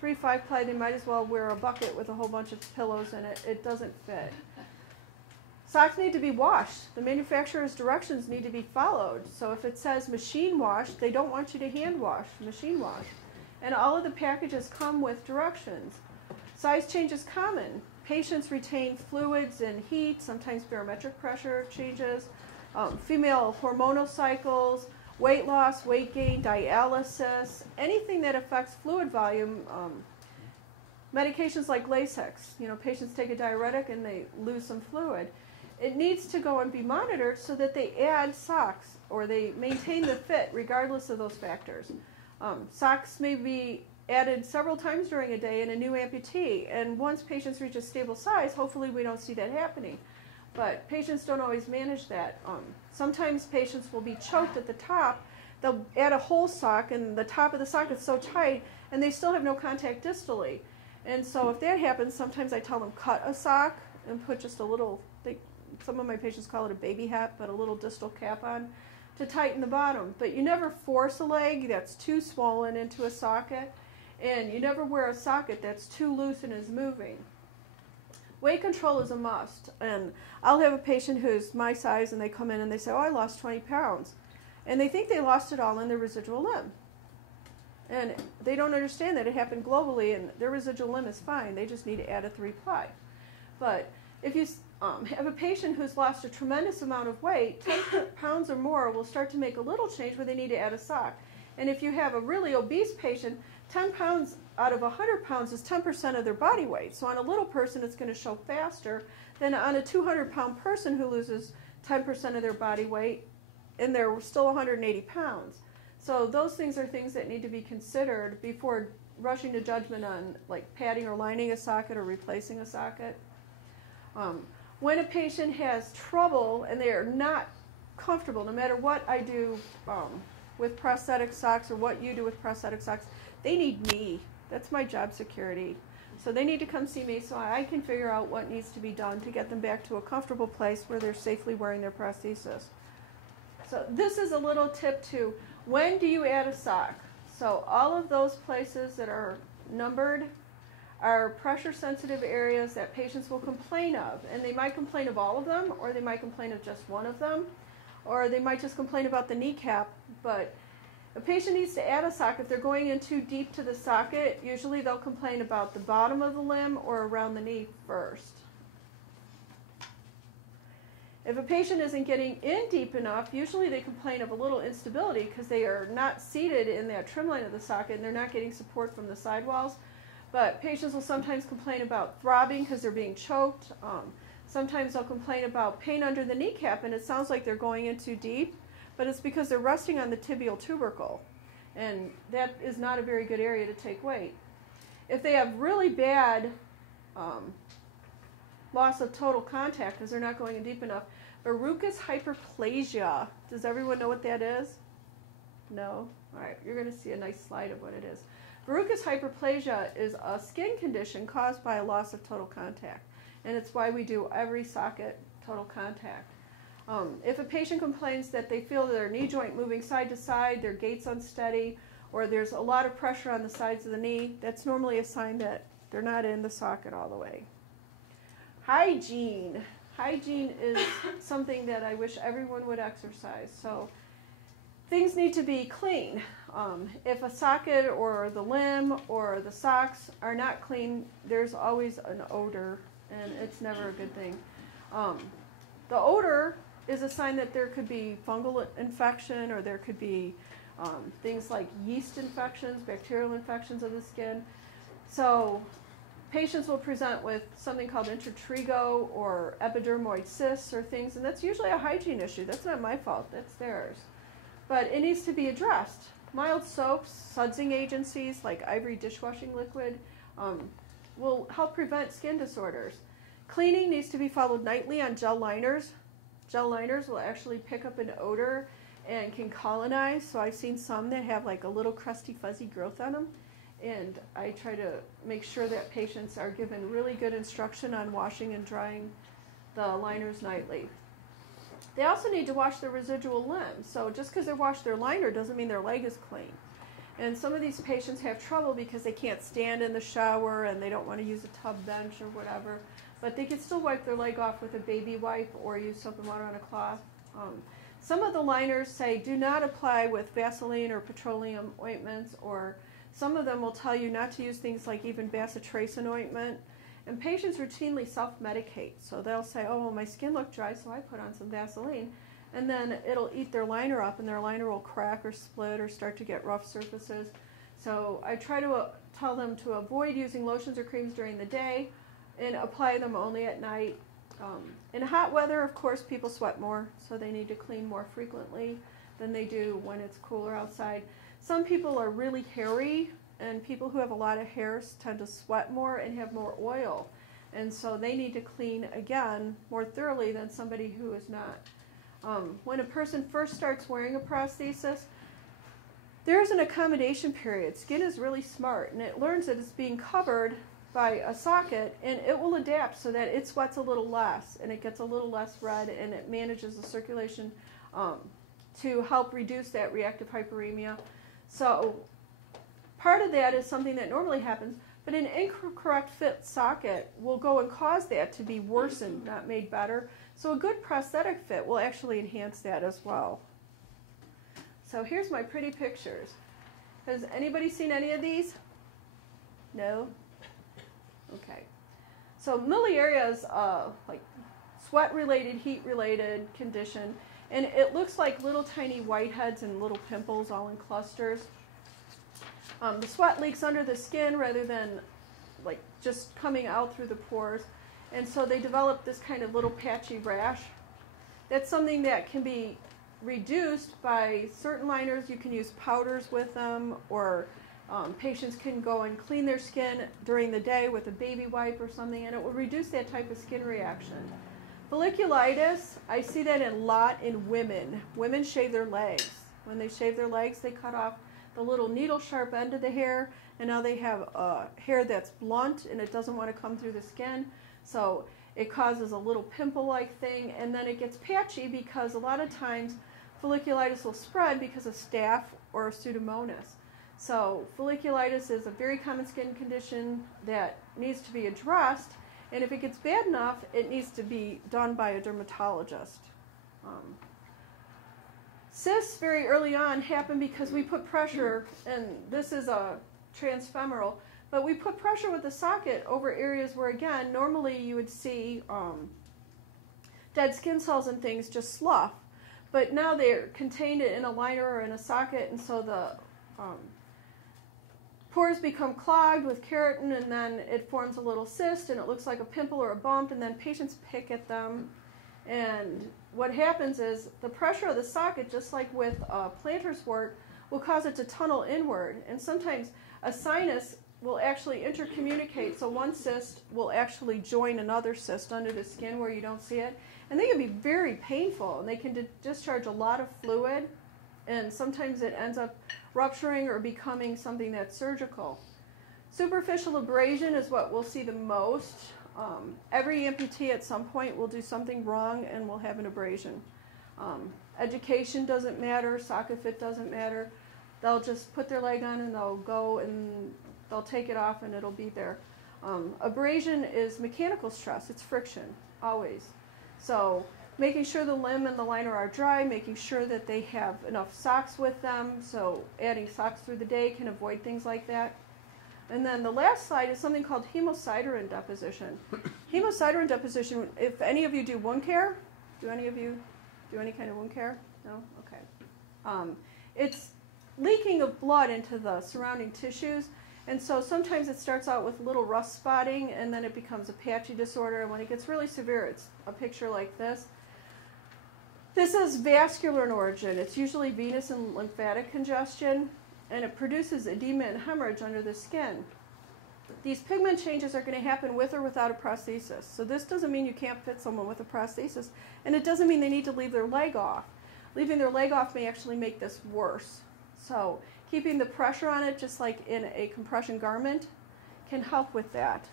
3 5-ply, they might as well wear a bucket with a whole bunch of pillows in it. It doesn't fit. Socks need to be washed. The manufacturer's directions need to be followed. So if it says machine wash, they don't want you to hand wash, machine wash. And all of the packages come with directions. Size change is common. Patients retain fluids and heat, sometimes barometric pressure changes, female hormonal cycles, weight loss, weight gain, dialysis, anything that affects fluid volume. Medications like Lasix, you know, patients take a diuretic and they lose some fluid. It needs to go and be monitored so that they add socks or they maintain the fit regardless of those factors. Socks may be added several times during a day in a new amputee, and once patients reach a stable size, hopefully we don't see that happening. But patients don't always manage that. Sometimes patients will be choked at the top. They'll add a whole sock and the top of the sock is so tight and they still have no contact distally. And so if that happens, sometimes I tell them cut a sock and put just a little, some of my patients call it a baby hat, but a little distal cap on to tighten the bottom. But you never force a leg that's too swollen into a socket, and you never wear a socket that's too loose and is moving. Weight control is a must, and I'll have a patient who's my size and they come in and they say, oh, I lost 20 pounds. And they think they lost it all in their residual limb. And they don't understand that it happened globally and their residual limb is fine. They just need to add a 3-ply. But if you have a patient who's lost a tremendous amount of weight, 10 pounds or more will start to make a little change where they need to add a sock. And if you have a really obese patient, 10 pounds out of 100 pounds is 10% of their body weight. So on a little person, it's going to show faster than on a 200-pound person who loses 10% of their body weight, and they're still 180 pounds. So those things are things that need to be considered before rushing to judgment on like padding or lining a socket or replacing a socket. When a patient has trouble and they are not comfortable, no matter what I do with prosthetic socks or what you do with prosthetic socks, they need me. That's my job security. So they need to come see me so I can figure out what needs to be done to get them back to a comfortable place where they're safely wearing their prosthesis. So this is a little tip too. When do you add a sock? So all of those places that are numbered are pressure-sensitive areas that patients will complain of. And they might complain of all of them, or they might complain of just one of them, or they might just complain about the kneecap. But a patient needs to add a sock. If they're going in too deep to the socket, usually they'll complain about the bottom of the limb or around the knee first. If a patient isn't getting in deep enough, usually they complain of a little instability because they are not seated in that trim line of the socket and they're not getting support from the sidewalls. But patients will sometimes complain about throbbing because they're being choked. Sometimes they'll complain about pain under the kneecap and it sounds like they're going in too deep, but it's because they're resting on the tibial tubercle. And that is not a very good area to take weight. If they have really bad loss of total contact because they're not going in deep enough, verrucous hyperplasia. Does everyone know what that is? No? All right, you're going to see a nice slide of what it is. Verrucous hyperplasia is a skin condition caused by a loss of total contact, and it's why we do every socket total contact. If a patient complains that they feel their knee joint moving side to side, their gait's unsteady, or there's a lot of pressure on the sides of the knee, that's normally a sign that they're not in the socket all the way. Hygiene. Hygiene is something that I wish everyone would exercise. So things need to be clean. If a socket or the limb or the socks are not clean, there's always an odor, and it's never a good thing. The odor is a sign that there could be fungal infection, or there could be things like yeast infections, bacterial infections of the skin. So patients will present with something called intertrigo or epidermoid cysts or things, and that's usually a hygiene issue. That's not my fault, that's theirs. But it needs to be addressed. Mild soaps, sudsing agencies like Ivory dishwashing liquid will help prevent skin disorders. Cleaning needs to be followed nightly on gel liners. Gel liners will actually pick up an odor and can colonize, so I've seen some that have like a little crusty fuzzy growth on them. And I try to make sure that patients are given really good instruction on washing and drying the liners nightly. They also need to wash their residual limbs. So just because they wash their liner doesn't mean their leg is clean. And some of these patients have trouble because they can't stand in the shower and they don't want to use a tub bench or whatever. But they can still wipe their leg off with a baby wipe or use soap and water on a cloth. Some of the liners say do not apply with Vaseline or petroleum ointments, or some of them will tell you not to use things like even bacitracin ointment. And patients routinely self-medicate. So they'll say, oh, well, my skin looked dry, so I put on some Vaseline. And then it'll eat their liner up, and their liner will crack or split or start to get rough surfaces. So I try to tell them to avoid using lotions or creams during the day and apply them only at night. In hot weather, of course, people sweat more, so they need to clean more frequently than they do when it's cooler outside. Some people are really hairy, and people who have a lot of hairs tend to sweat more and have more oil. And so they need to clean, again, more thoroughly than somebody who is not. When a person first starts wearing a prosthesis, there's an accommodation period. Skin is really smart, and it learns that it's being covered by a socket, and it will adapt so that it sweats a little less, and it gets a little less red, and it manages the circulation to help reduce that reactive hyperemia. So part of that is something that normally happens, but an incorrect fit socket will go and cause that to be worsened, not made better. So a good prosthetic fit will actually enhance that as well. So here's my pretty pictures. Has anybody seen any of these? No? Okay. So miliaria is like sweat-related, heat-related condition, and it looks like little tiny whiteheads and little pimples all in clusters. The sweat leaks under the skin rather than like just coming out through the pores, and so they develop this kind of little patchy rash. That's something that can be reduced by certain liners. You can use powders with them, or patients can go and clean their skin during the day with a baby wipe or something, and it will reduce that type of skin reaction. Folliculitis, I see that a lot in women. Women shave their legs. When they shave their legs, they cut off the little needle sharp end of the hair, and now they have hair that's blunt and it doesn't want to come through the skin. So it causes a little pimple-like thing, and then it gets patchy because a lot of times folliculitis will spread because of staph or pseudomonas. So folliculitis is a very common skin condition that needs to be addressed, and if it gets bad enough, it needs to be done by a dermatologist. Cysts very early on happen because we put pressure, and this is a transfemoral, but we put pressure with the socket over areas where, again, normally you would see dead skin cells and things just slough. But now they're contained in a liner or in a socket, and so the pores become clogged with keratin, and then it forms a little cyst, and it looks like a pimple or a bump, and then patients pick at them. And what happens is the pressure of the socket, just like with a plantar wart, will cause it to tunnel inward. And sometimes a sinus will actually intercommunicate, so one cyst will actually join another cyst under the skin where you don't see it. And they can be very painful, and they can discharge a lot of fluid, and sometimes it ends up rupturing or becoming something that's surgical. Superficial abrasion is what we'll see the most. Every amputee at some point will do something wrong and will have an abrasion. Education doesn't matter, socket fit doesn't matter. They'll just put their leg on and they'll go and they'll take it off and it'll be there. Abrasion is mechanical stress, it's friction, always. So making sure the limb and the liner are dry, making sure that they have enough socks with them, so adding socks through the day can avoid things like that. And then the last slide is something called hemosiderin deposition. Hemosiderin deposition, if any of you do wound care, do any of you do any kind of wound care? No? Okay. It's leaking of blood into the surrounding tissues, and so sometimes it starts out with little rust spotting, and then it becomes a patchy disorder, and when it gets really severe, it's a picture like this. This is vascular in origin. It's usually venous and lymphatic congestion, and it produces edema and hemorrhage under the skin. These pigment changes are going to happen with or without a prosthesis. So this doesn't mean you can't fit someone with a prosthesis, and it doesn't mean they need to leave their leg off. Leaving their leg off may actually make this worse. So keeping the pressure on it, just like in a compression garment, can help with that.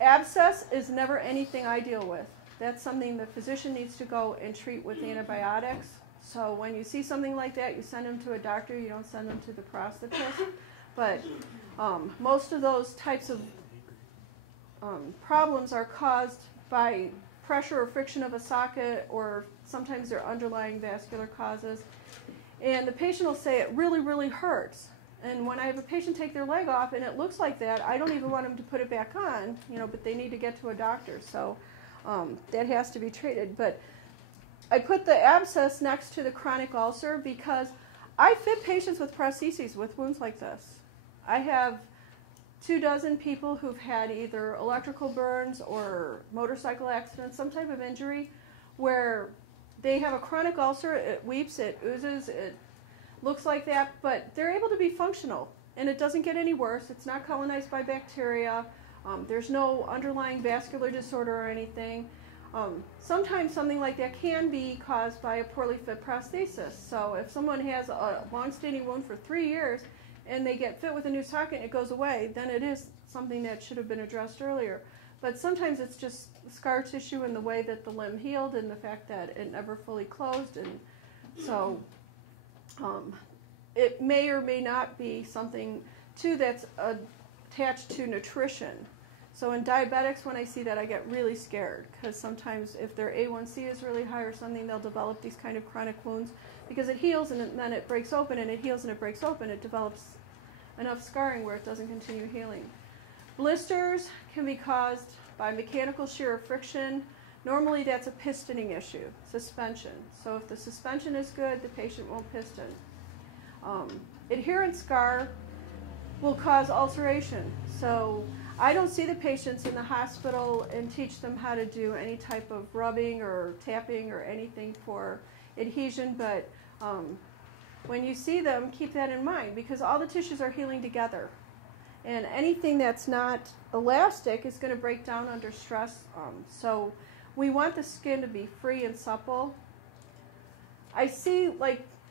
Abscess is never anything I deal with. That's something the physician needs to go and treat with antibiotics. So when you see something like that, you send them to a doctor, you don't send them to the prosthetist. But most of those types of problems are caused by pressure or friction of a socket, or sometimes they're underlying vascular causes. And the patient will say it really, really hurts. And when I have a patient take their leg off and it looks like that, I don't even want them to put it back on, but they need to get to a doctor. So that has to be treated. But I put the abscess next to the chronic ulcer because I fit patients with prostheses with wounds like this. I have 24 people who've had either electrical burns or motorcycle accidents, some type of injury, where they have a chronic ulcer, it weeps, it oozes, it looks like that, but they're able to be functional, and it doesn't get any worse. It's not colonized by bacteria. There's no underlying vascular disorder or anything. Sometimes something like that can be caused by a poorly fit prosthesis. So if someone has a long-standing wound for 3 years and they get fit with a new socket and it goes away, then it is something that should have been addressed earlier. But sometimes it's just scar tissue in the way that the limb healed and the fact that it never fully closed. And so it may or may not be something, too, that's attached to nutrition. So in diabetics, when I see that, I get really scared because sometimes if their A1C is really high or something, they'll develop these kind of chronic wounds because it heals and then it breaks open, and it heals and it breaks open. It develops enough scarring where it doesn't continue healing. Blisters can be caused by mechanical shear or friction. Normally that's a pistoning issue, suspension. So if the suspension is good, the patient won't piston. Adherent scar will cause ulceration. So I don't see the patients in the hospital and teach them how to do any type of rubbing or tapping or anything for adhesion, but when you see them, keep that in mind because all the tissues are healing together. And anything that's not elastic is going to break down under stress. So we want the skin to be free and supple. I see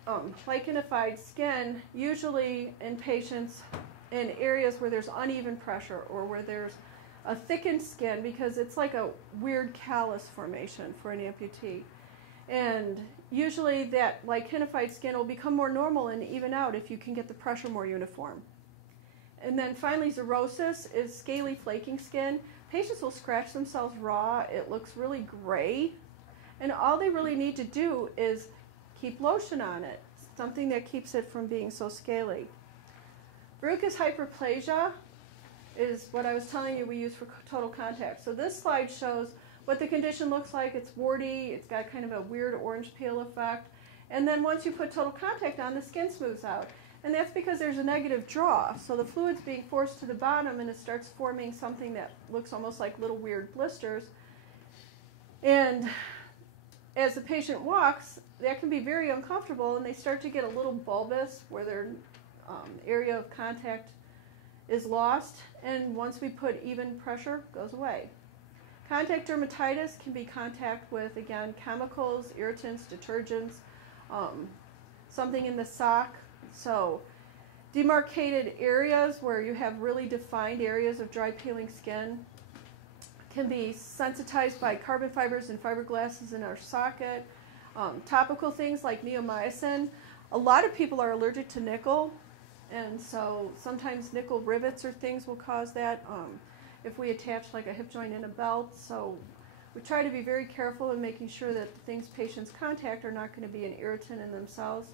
lichenified skin usually in patients in areas where there's uneven pressure or where there's a thickened skin because it's like a weird callus formation for an amputee. And usually that lichenified skin will become more normal and even out if you can get the pressure more uniform. And then finally, xerosis is scaly flaking skin. Patients will scratch themselves raw. It looks really gray. And all they really need to do is keep lotion on it, something that keeps it from being so scaly. Verrucous hyperplasia is what I was telling you we use for total contact. So this slide shows what the condition looks like. It's warty. It's got kind of a weird orange peel effect. And then once you put total contact on, the skin smooths out. And that's because there's a negative draw. So the fluid's being forced to the bottom and it starts forming something that looks almost like little weird blisters. And as the patient walks, that can be very uncomfortable and they start to get a little bulbous where their area of contact is lost. And once we put even pressure, it goes away. Contact dermatitis can be contact with, again, chemicals, irritants, detergents, something in the sock. So demarcated areas where you have really defined areas of dry peeling skin can be sensitized by carbon fibers and fiberglasses in our socket. Topical things like neomycin. A lot of people are allergic to nickel, and so sometimes nickel rivets or things will cause that if we attach like a hip joint in a belt. So we try to be very careful in making sure that the things patients contact are not going to be an irritant in themselves.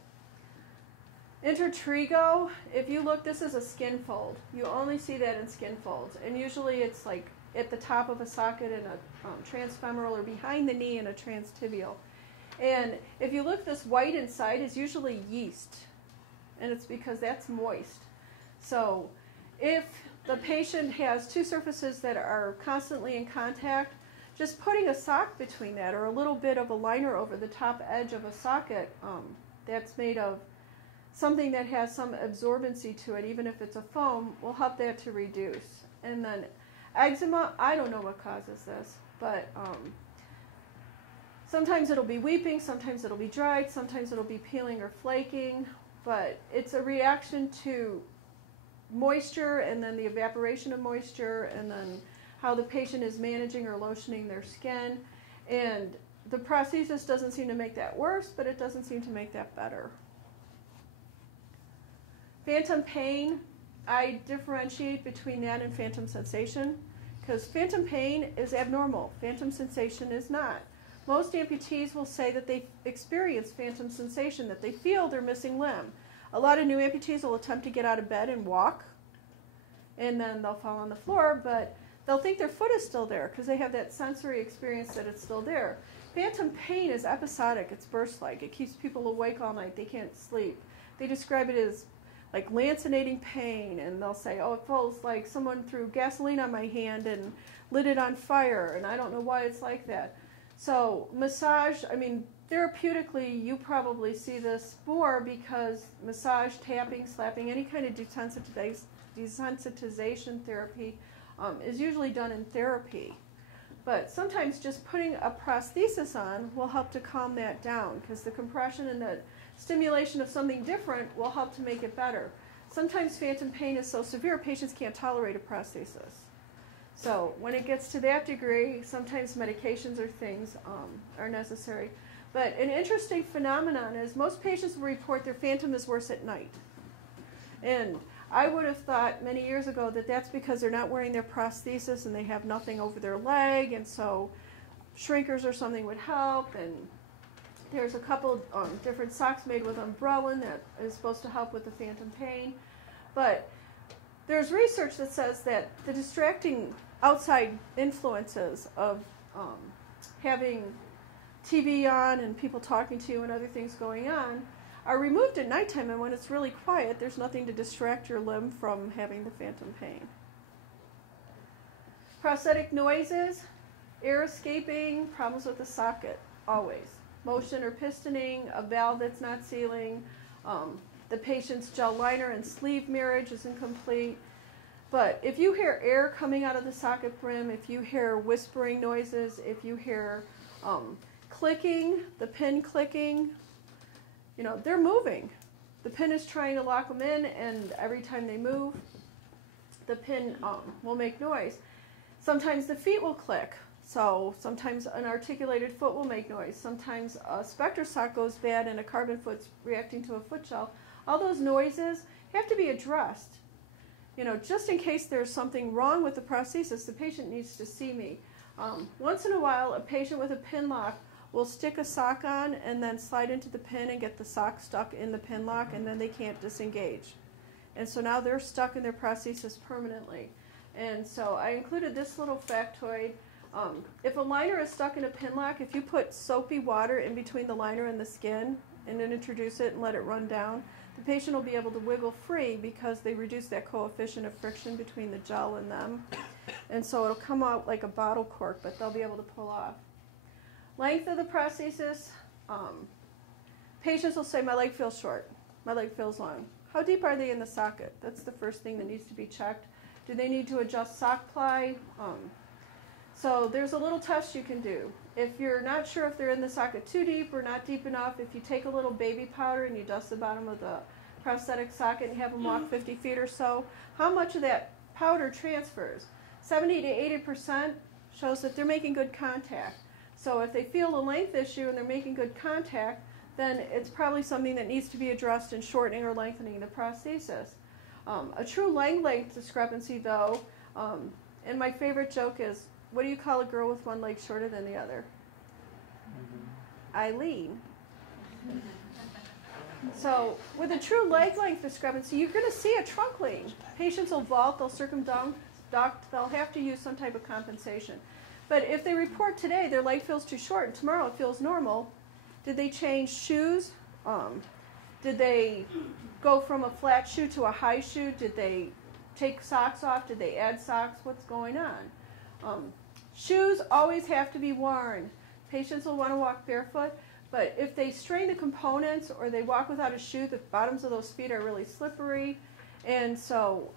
Intertrigo, if you look, this is a skin fold. You only see that in skin folds. And usually it's like at the top of a socket in a transfemoral or behind the knee in a transtibial. And if you look, this white inside is usually yeast. And it's because that's moist. So if the patient has two surfaces that are constantly in contact, just putting a sock between that or a little bit of a liner over the top edge of a socket that's made of something that has some absorbency to it, even if it's a foam, will help that to reduce. And then eczema, I don't know what causes this, but sometimes it'll be weeping, sometimes it'll be dried, sometimes it'll be peeling or flaking, but it's a reaction to moisture and then the evaporation of moisture and then how the patient is managing or lotioning their skin. And the prosthesis doesn't seem to make that worse, but it doesn't seem to make that better. Phantom pain, I differentiate between that and phantom sensation because phantom pain is abnormal. Phantom sensation is not. Most amputees will say that they experience phantom sensation, that they feel their missing limb. A lot of new amputees will attempt to get out of bed and walk, and then they'll fall on the floor, but they'll think their foot is still there because they have that sensory experience that it's still there. Phantom pain is episodic. It's burst-like. It keeps people awake all night. They can't sleep. They describe it as like lancinating pain, and they'll say, oh, it feels like someone threw gasoline on my hand and lit it on fire, and I don't know why it's like that. So massage, I mean, therapeutically, you probably see this more because massage, tapping, slapping, any kind of desensitization therapy is usually done in therapy. But sometimes just putting a prosthesis on will help to calm that down because the compression and the stimulation of something different will help to make it better. Sometimes phantom pain is so severe, patients can't tolerate a prosthesis. So when it gets to that degree, sometimes medications or things are necessary. But an interesting phenomenon is most patients will report their phantom is worse at night. And I would have thought many years ago that that's because they're not wearing their prosthesis and they have nothing over their leg, and so shrinkers or something would help. And there's a couple different socks made with umbrellan that is supposed to help with the phantom pain. But there's research that says that the distracting outside influences of having TV on and people talking to you and other things going on are removed at nighttime, and when it's really quiet, there's nothing to distract your limb from having the phantom pain. Prosthetic noises, air escaping, problems with the socket, always. Motion or pistoning, a valve that's not sealing, the patient's gel liner and sleeve marriage is incomplete. But if you hear air coming out of the socket brim, if you hear whispering noises, if you hear clicking, the pin clicking, you know, they're moving. The pin is trying to lock them in, and every time they move, the pin will make noise. Sometimes the feet will click. So sometimes an articulated foot will make noise. Sometimes a spectre sock goes bad and a carbon foot's reacting to a foot gel. All those noises have to be addressed. You know, just in case there's something wrong with the prosthesis, the patient needs to see me. Once in a while, a patient with a pin lock will stick a sock on and then slide into the pin and get the sock stuck in the pin lock, and then they can't disengage. And so now they're stuck in their prosthesis permanently. And so I included this little factoid. If a liner is stuck in a pin lock, if you put soapy water in between the liner and the skin and then introduce it and let it run down, the patient will be able to wiggle free because they reduce that coefficient of friction between the gel and them. And so it'll come out like a bottle cork, but they'll be able to pull off. Length of the prosthesis, patients will say, my leg feels short, my leg feels long. How deep are they in the socket? That's the first thing that needs to be checked. Do they need to adjust sock ply? So there's a little test you can do. If you're not sure if they're in the socket too deep or not deep enough, if you take a little baby powder and you dust the bottom of the prosthetic socket and have them walk 50 feet or so, how much of that powder transfers? 70 to 80% shows that they're making good contact. So if they feel a length issue and they're making good contact, then it's probably something that needs to be addressed in shortening or lengthening the prosthesis. A true leg length discrepancy, though, and my favorite joke is, what do you call a girl with one leg shorter than the other? Eileen. So with a true leg length discrepancy, you're going to see a trunk lean. Patients will vault, they'll circumduct, they'll have to use some type of compensation. But if they report today their leg feels too short and tomorrow it feels normal, did they change shoes? Did they go from a flat shoe to a high shoe? Did they take socks off? Did they add socks? What's going on? Shoes always have to be worn. Patients will want to walk barefoot, but if they strain the components or they walk without a shoe, the bottoms of those feet are really slippery, and so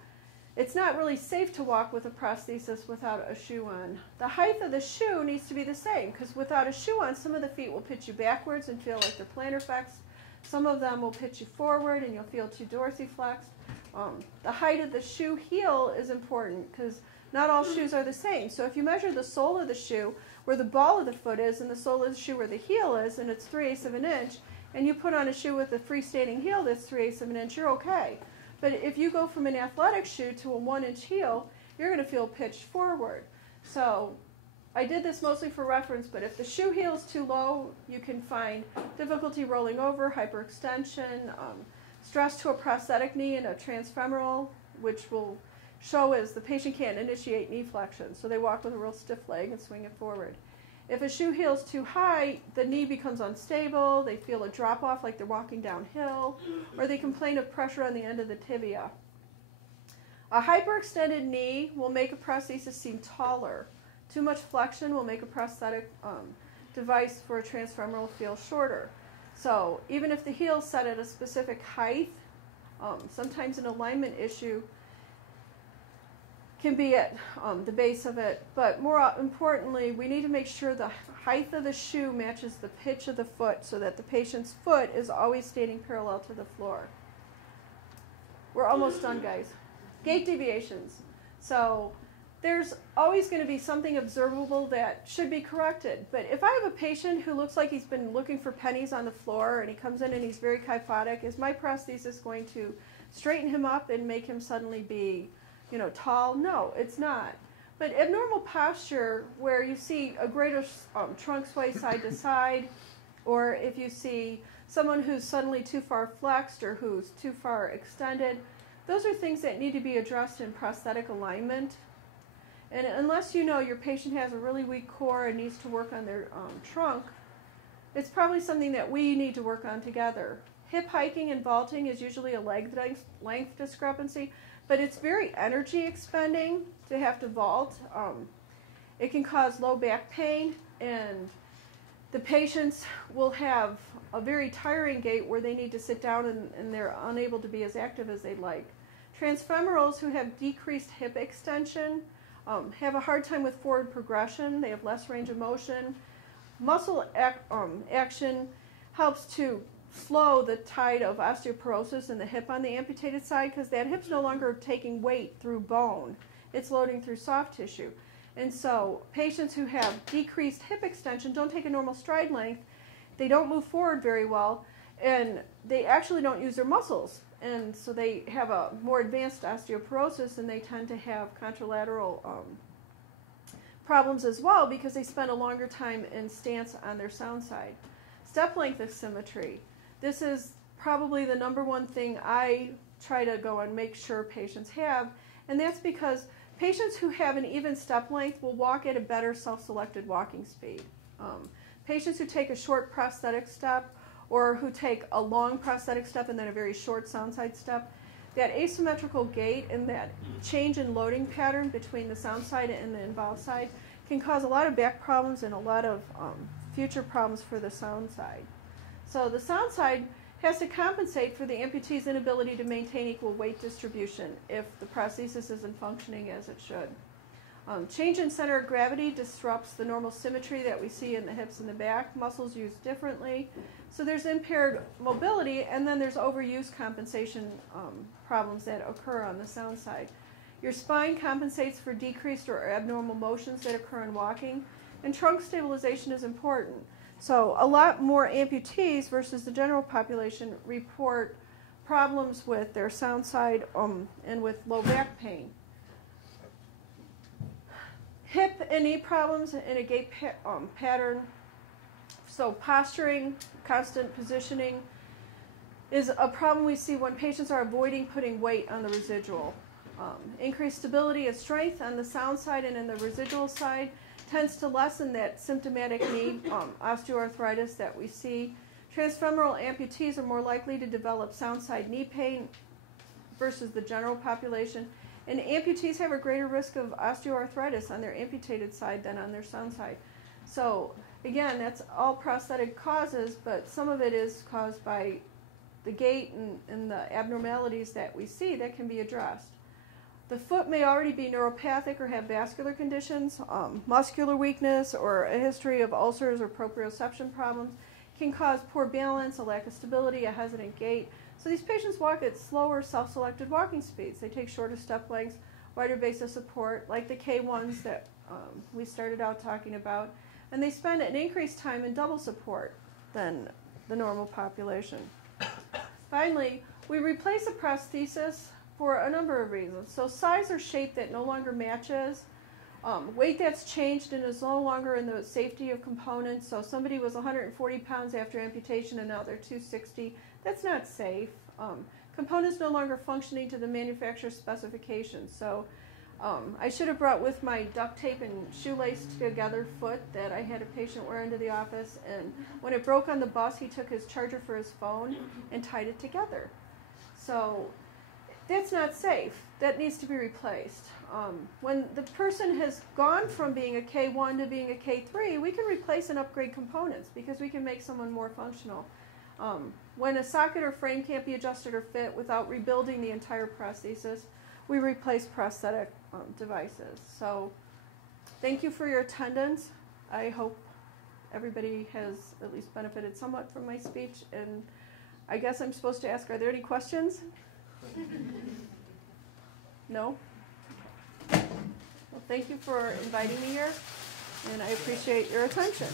it's not really safe to walk with a prosthesis without a shoe on. The height of the shoe needs to be the same, because without a shoe on, some of the feet will pitch you backwards and feel like they're plantar flexed. Some of them will pitch you forward and you'll feel too dorsiflexed. The height of the shoe heel is important because not all shoes are the same. So if you measure the sole of the shoe where the ball of the foot is and the sole of the shoe where the heel is, and it's 3/8 of an inch, and you put on a shoe with a freestanding heel that's 3/8 of an inch, you're okay. But if you go from an athletic shoe to a 1-inch heel, you're going to feel pitched forward. So I did this mostly for reference, but if the shoe heel is too low, you can find difficulty rolling over, hyperextension, stress to a prosthetic knee and a transfemoral, which will show as the patient can't initiate knee flexion, so they walk with a real stiff leg and swing it forward. If a shoe heel is too high, the knee becomes unstable, they feel a drop-off like they're walking downhill, or they complain of pressure on the end of the tibia. A hyperextended knee will make a prosthesis seem taller. Too much flexion will make a prosthetic device for a transfemoral feel shorter. So even if the heel is set at a specific height, sometimes an alignment issue can be at the base of it, but more importantly, we need to make sure the height of the shoe matches the pitch of the foot so that the patient's foot is always standing parallel to the floor. We're almost done, guys. Gait deviations. So there's always going to be something observable that should be corrected, but if I have a patient who looks like he's been looking for pennies on the floor and he comes in and he's very kyphotic, is my prosthesis going to straighten him up and make him suddenly be tall? No, it's not. But abnormal posture where you see a greater trunk sway side to side, or if you see someone who's suddenly too far flexed or who's too far extended, those are things that need to be addressed in prosthetic alignment. And unless you know your patient has a really weak core and needs to work on their trunk, it's probably something that we need to work on together. Hip hiking and vaulting is usually a leg length discrepancy. but it's very energy expending to have to vault. It can cause low back pain, and the patients will have a very tiring gait where they need to sit down and they're unable to be as active as they'd like. Transfemorals who have decreased hip extension have a hard time with forward progression. They have less range of motion. Muscle action helps to slow the tide of osteoporosis in the hip on the amputated side, because that hip's no longer taking weight through bone. It's loading through soft tissue. And so patients who have decreased hip extension don't take a normal stride length, they don't move forward very well, and they actually don't use their muscles. And so they have a more advanced osteoporosis, and they tend to have contralateral problems as well, because they spend a longer time in stance on their sound side. Step length asymmetry. This is probably the number one thing I try to go and make sure patients have, and that's because patients who have an even step length will walk at a better self-selected walking speed. Patients who take a short prosthetic step, or who take a long prosthetic step and then a very short sound side step, that asymmetrical gait and that change in loading pattern between the sound side and the involved side can cause a lot of back problems and a lot of future problems for the sound side. So the sound side has to compensate for the amputee's inability to maintain equal weight distribution if the prosthesis isn't functioning as it should. Change in center of gravity disrupts the normal symmetry that we see in the hips and the back. Muscles used differently. So there's impaired mobility, and then there's overuse compensation problems that occur on the sound side. Your spine compensates for decreased or abnormal motions that occur in walking, and trunk stabilization is important. So a lot more amputees versus the general population report problems with their sound side and with low back pain. Hip and knee problems in a gait pattern. So posturing, constant positioning is a problem we see when patients are avoiding putting weight on the residual. Increased stability and strength on the sound side and in the residual side tends to lessen that symptomatic knee osteoarthritis that we see. Transfemoral amputees are more likely to develop sound side knee pain versus the general population. And amputees have a greater risk of osteoarthritis on their amputated side than on their sound side. So again, that's all prosthetic causes, but some of it is caused by the gait and the abnormalities that we see that can be addressed. The foot may already be neuropathic or have vascular conditions. Muscular weakness or a history of ulcers or proprioception problems can cause poor balance, a lack of stability, a hesitant gait. So these patients walk at slower self-selected walking speeds. They take shorter step lengths, wider base of support, like the K1s that we started out talking about, and they spend an increased time in double support than the normal population. Finally, we replace a prosthesis for a number of reasons. So size or shape that no longer matches, weight that's changed and is no longer in the safety of components. So somebody was 140 pounds after amputation and now they're 260. That's not safe. Components no longer functioning to the manufacturer's specifications. So I should have brought with my duct tape and shoelaced together foot that I had a patient wear into the office, and when it broke on the bus, he took his charger for his phone and tied it together. So that's not safe. That needs to be replaced. When the person has gone from being a K1 to being a K3, we can replace and upgrade components because we can make someone more functional. When a socket or frame can't be adjusted or fit without rebuilding the entire prosthesis, we replace prosthetic devices. So thank you for your attendance. I hope everybody has at least benefited somewhat from my speech. And I guess I'm supposed to ask, are there any questions? No? Well, thank you for inviting me here, and I appreciate your attention.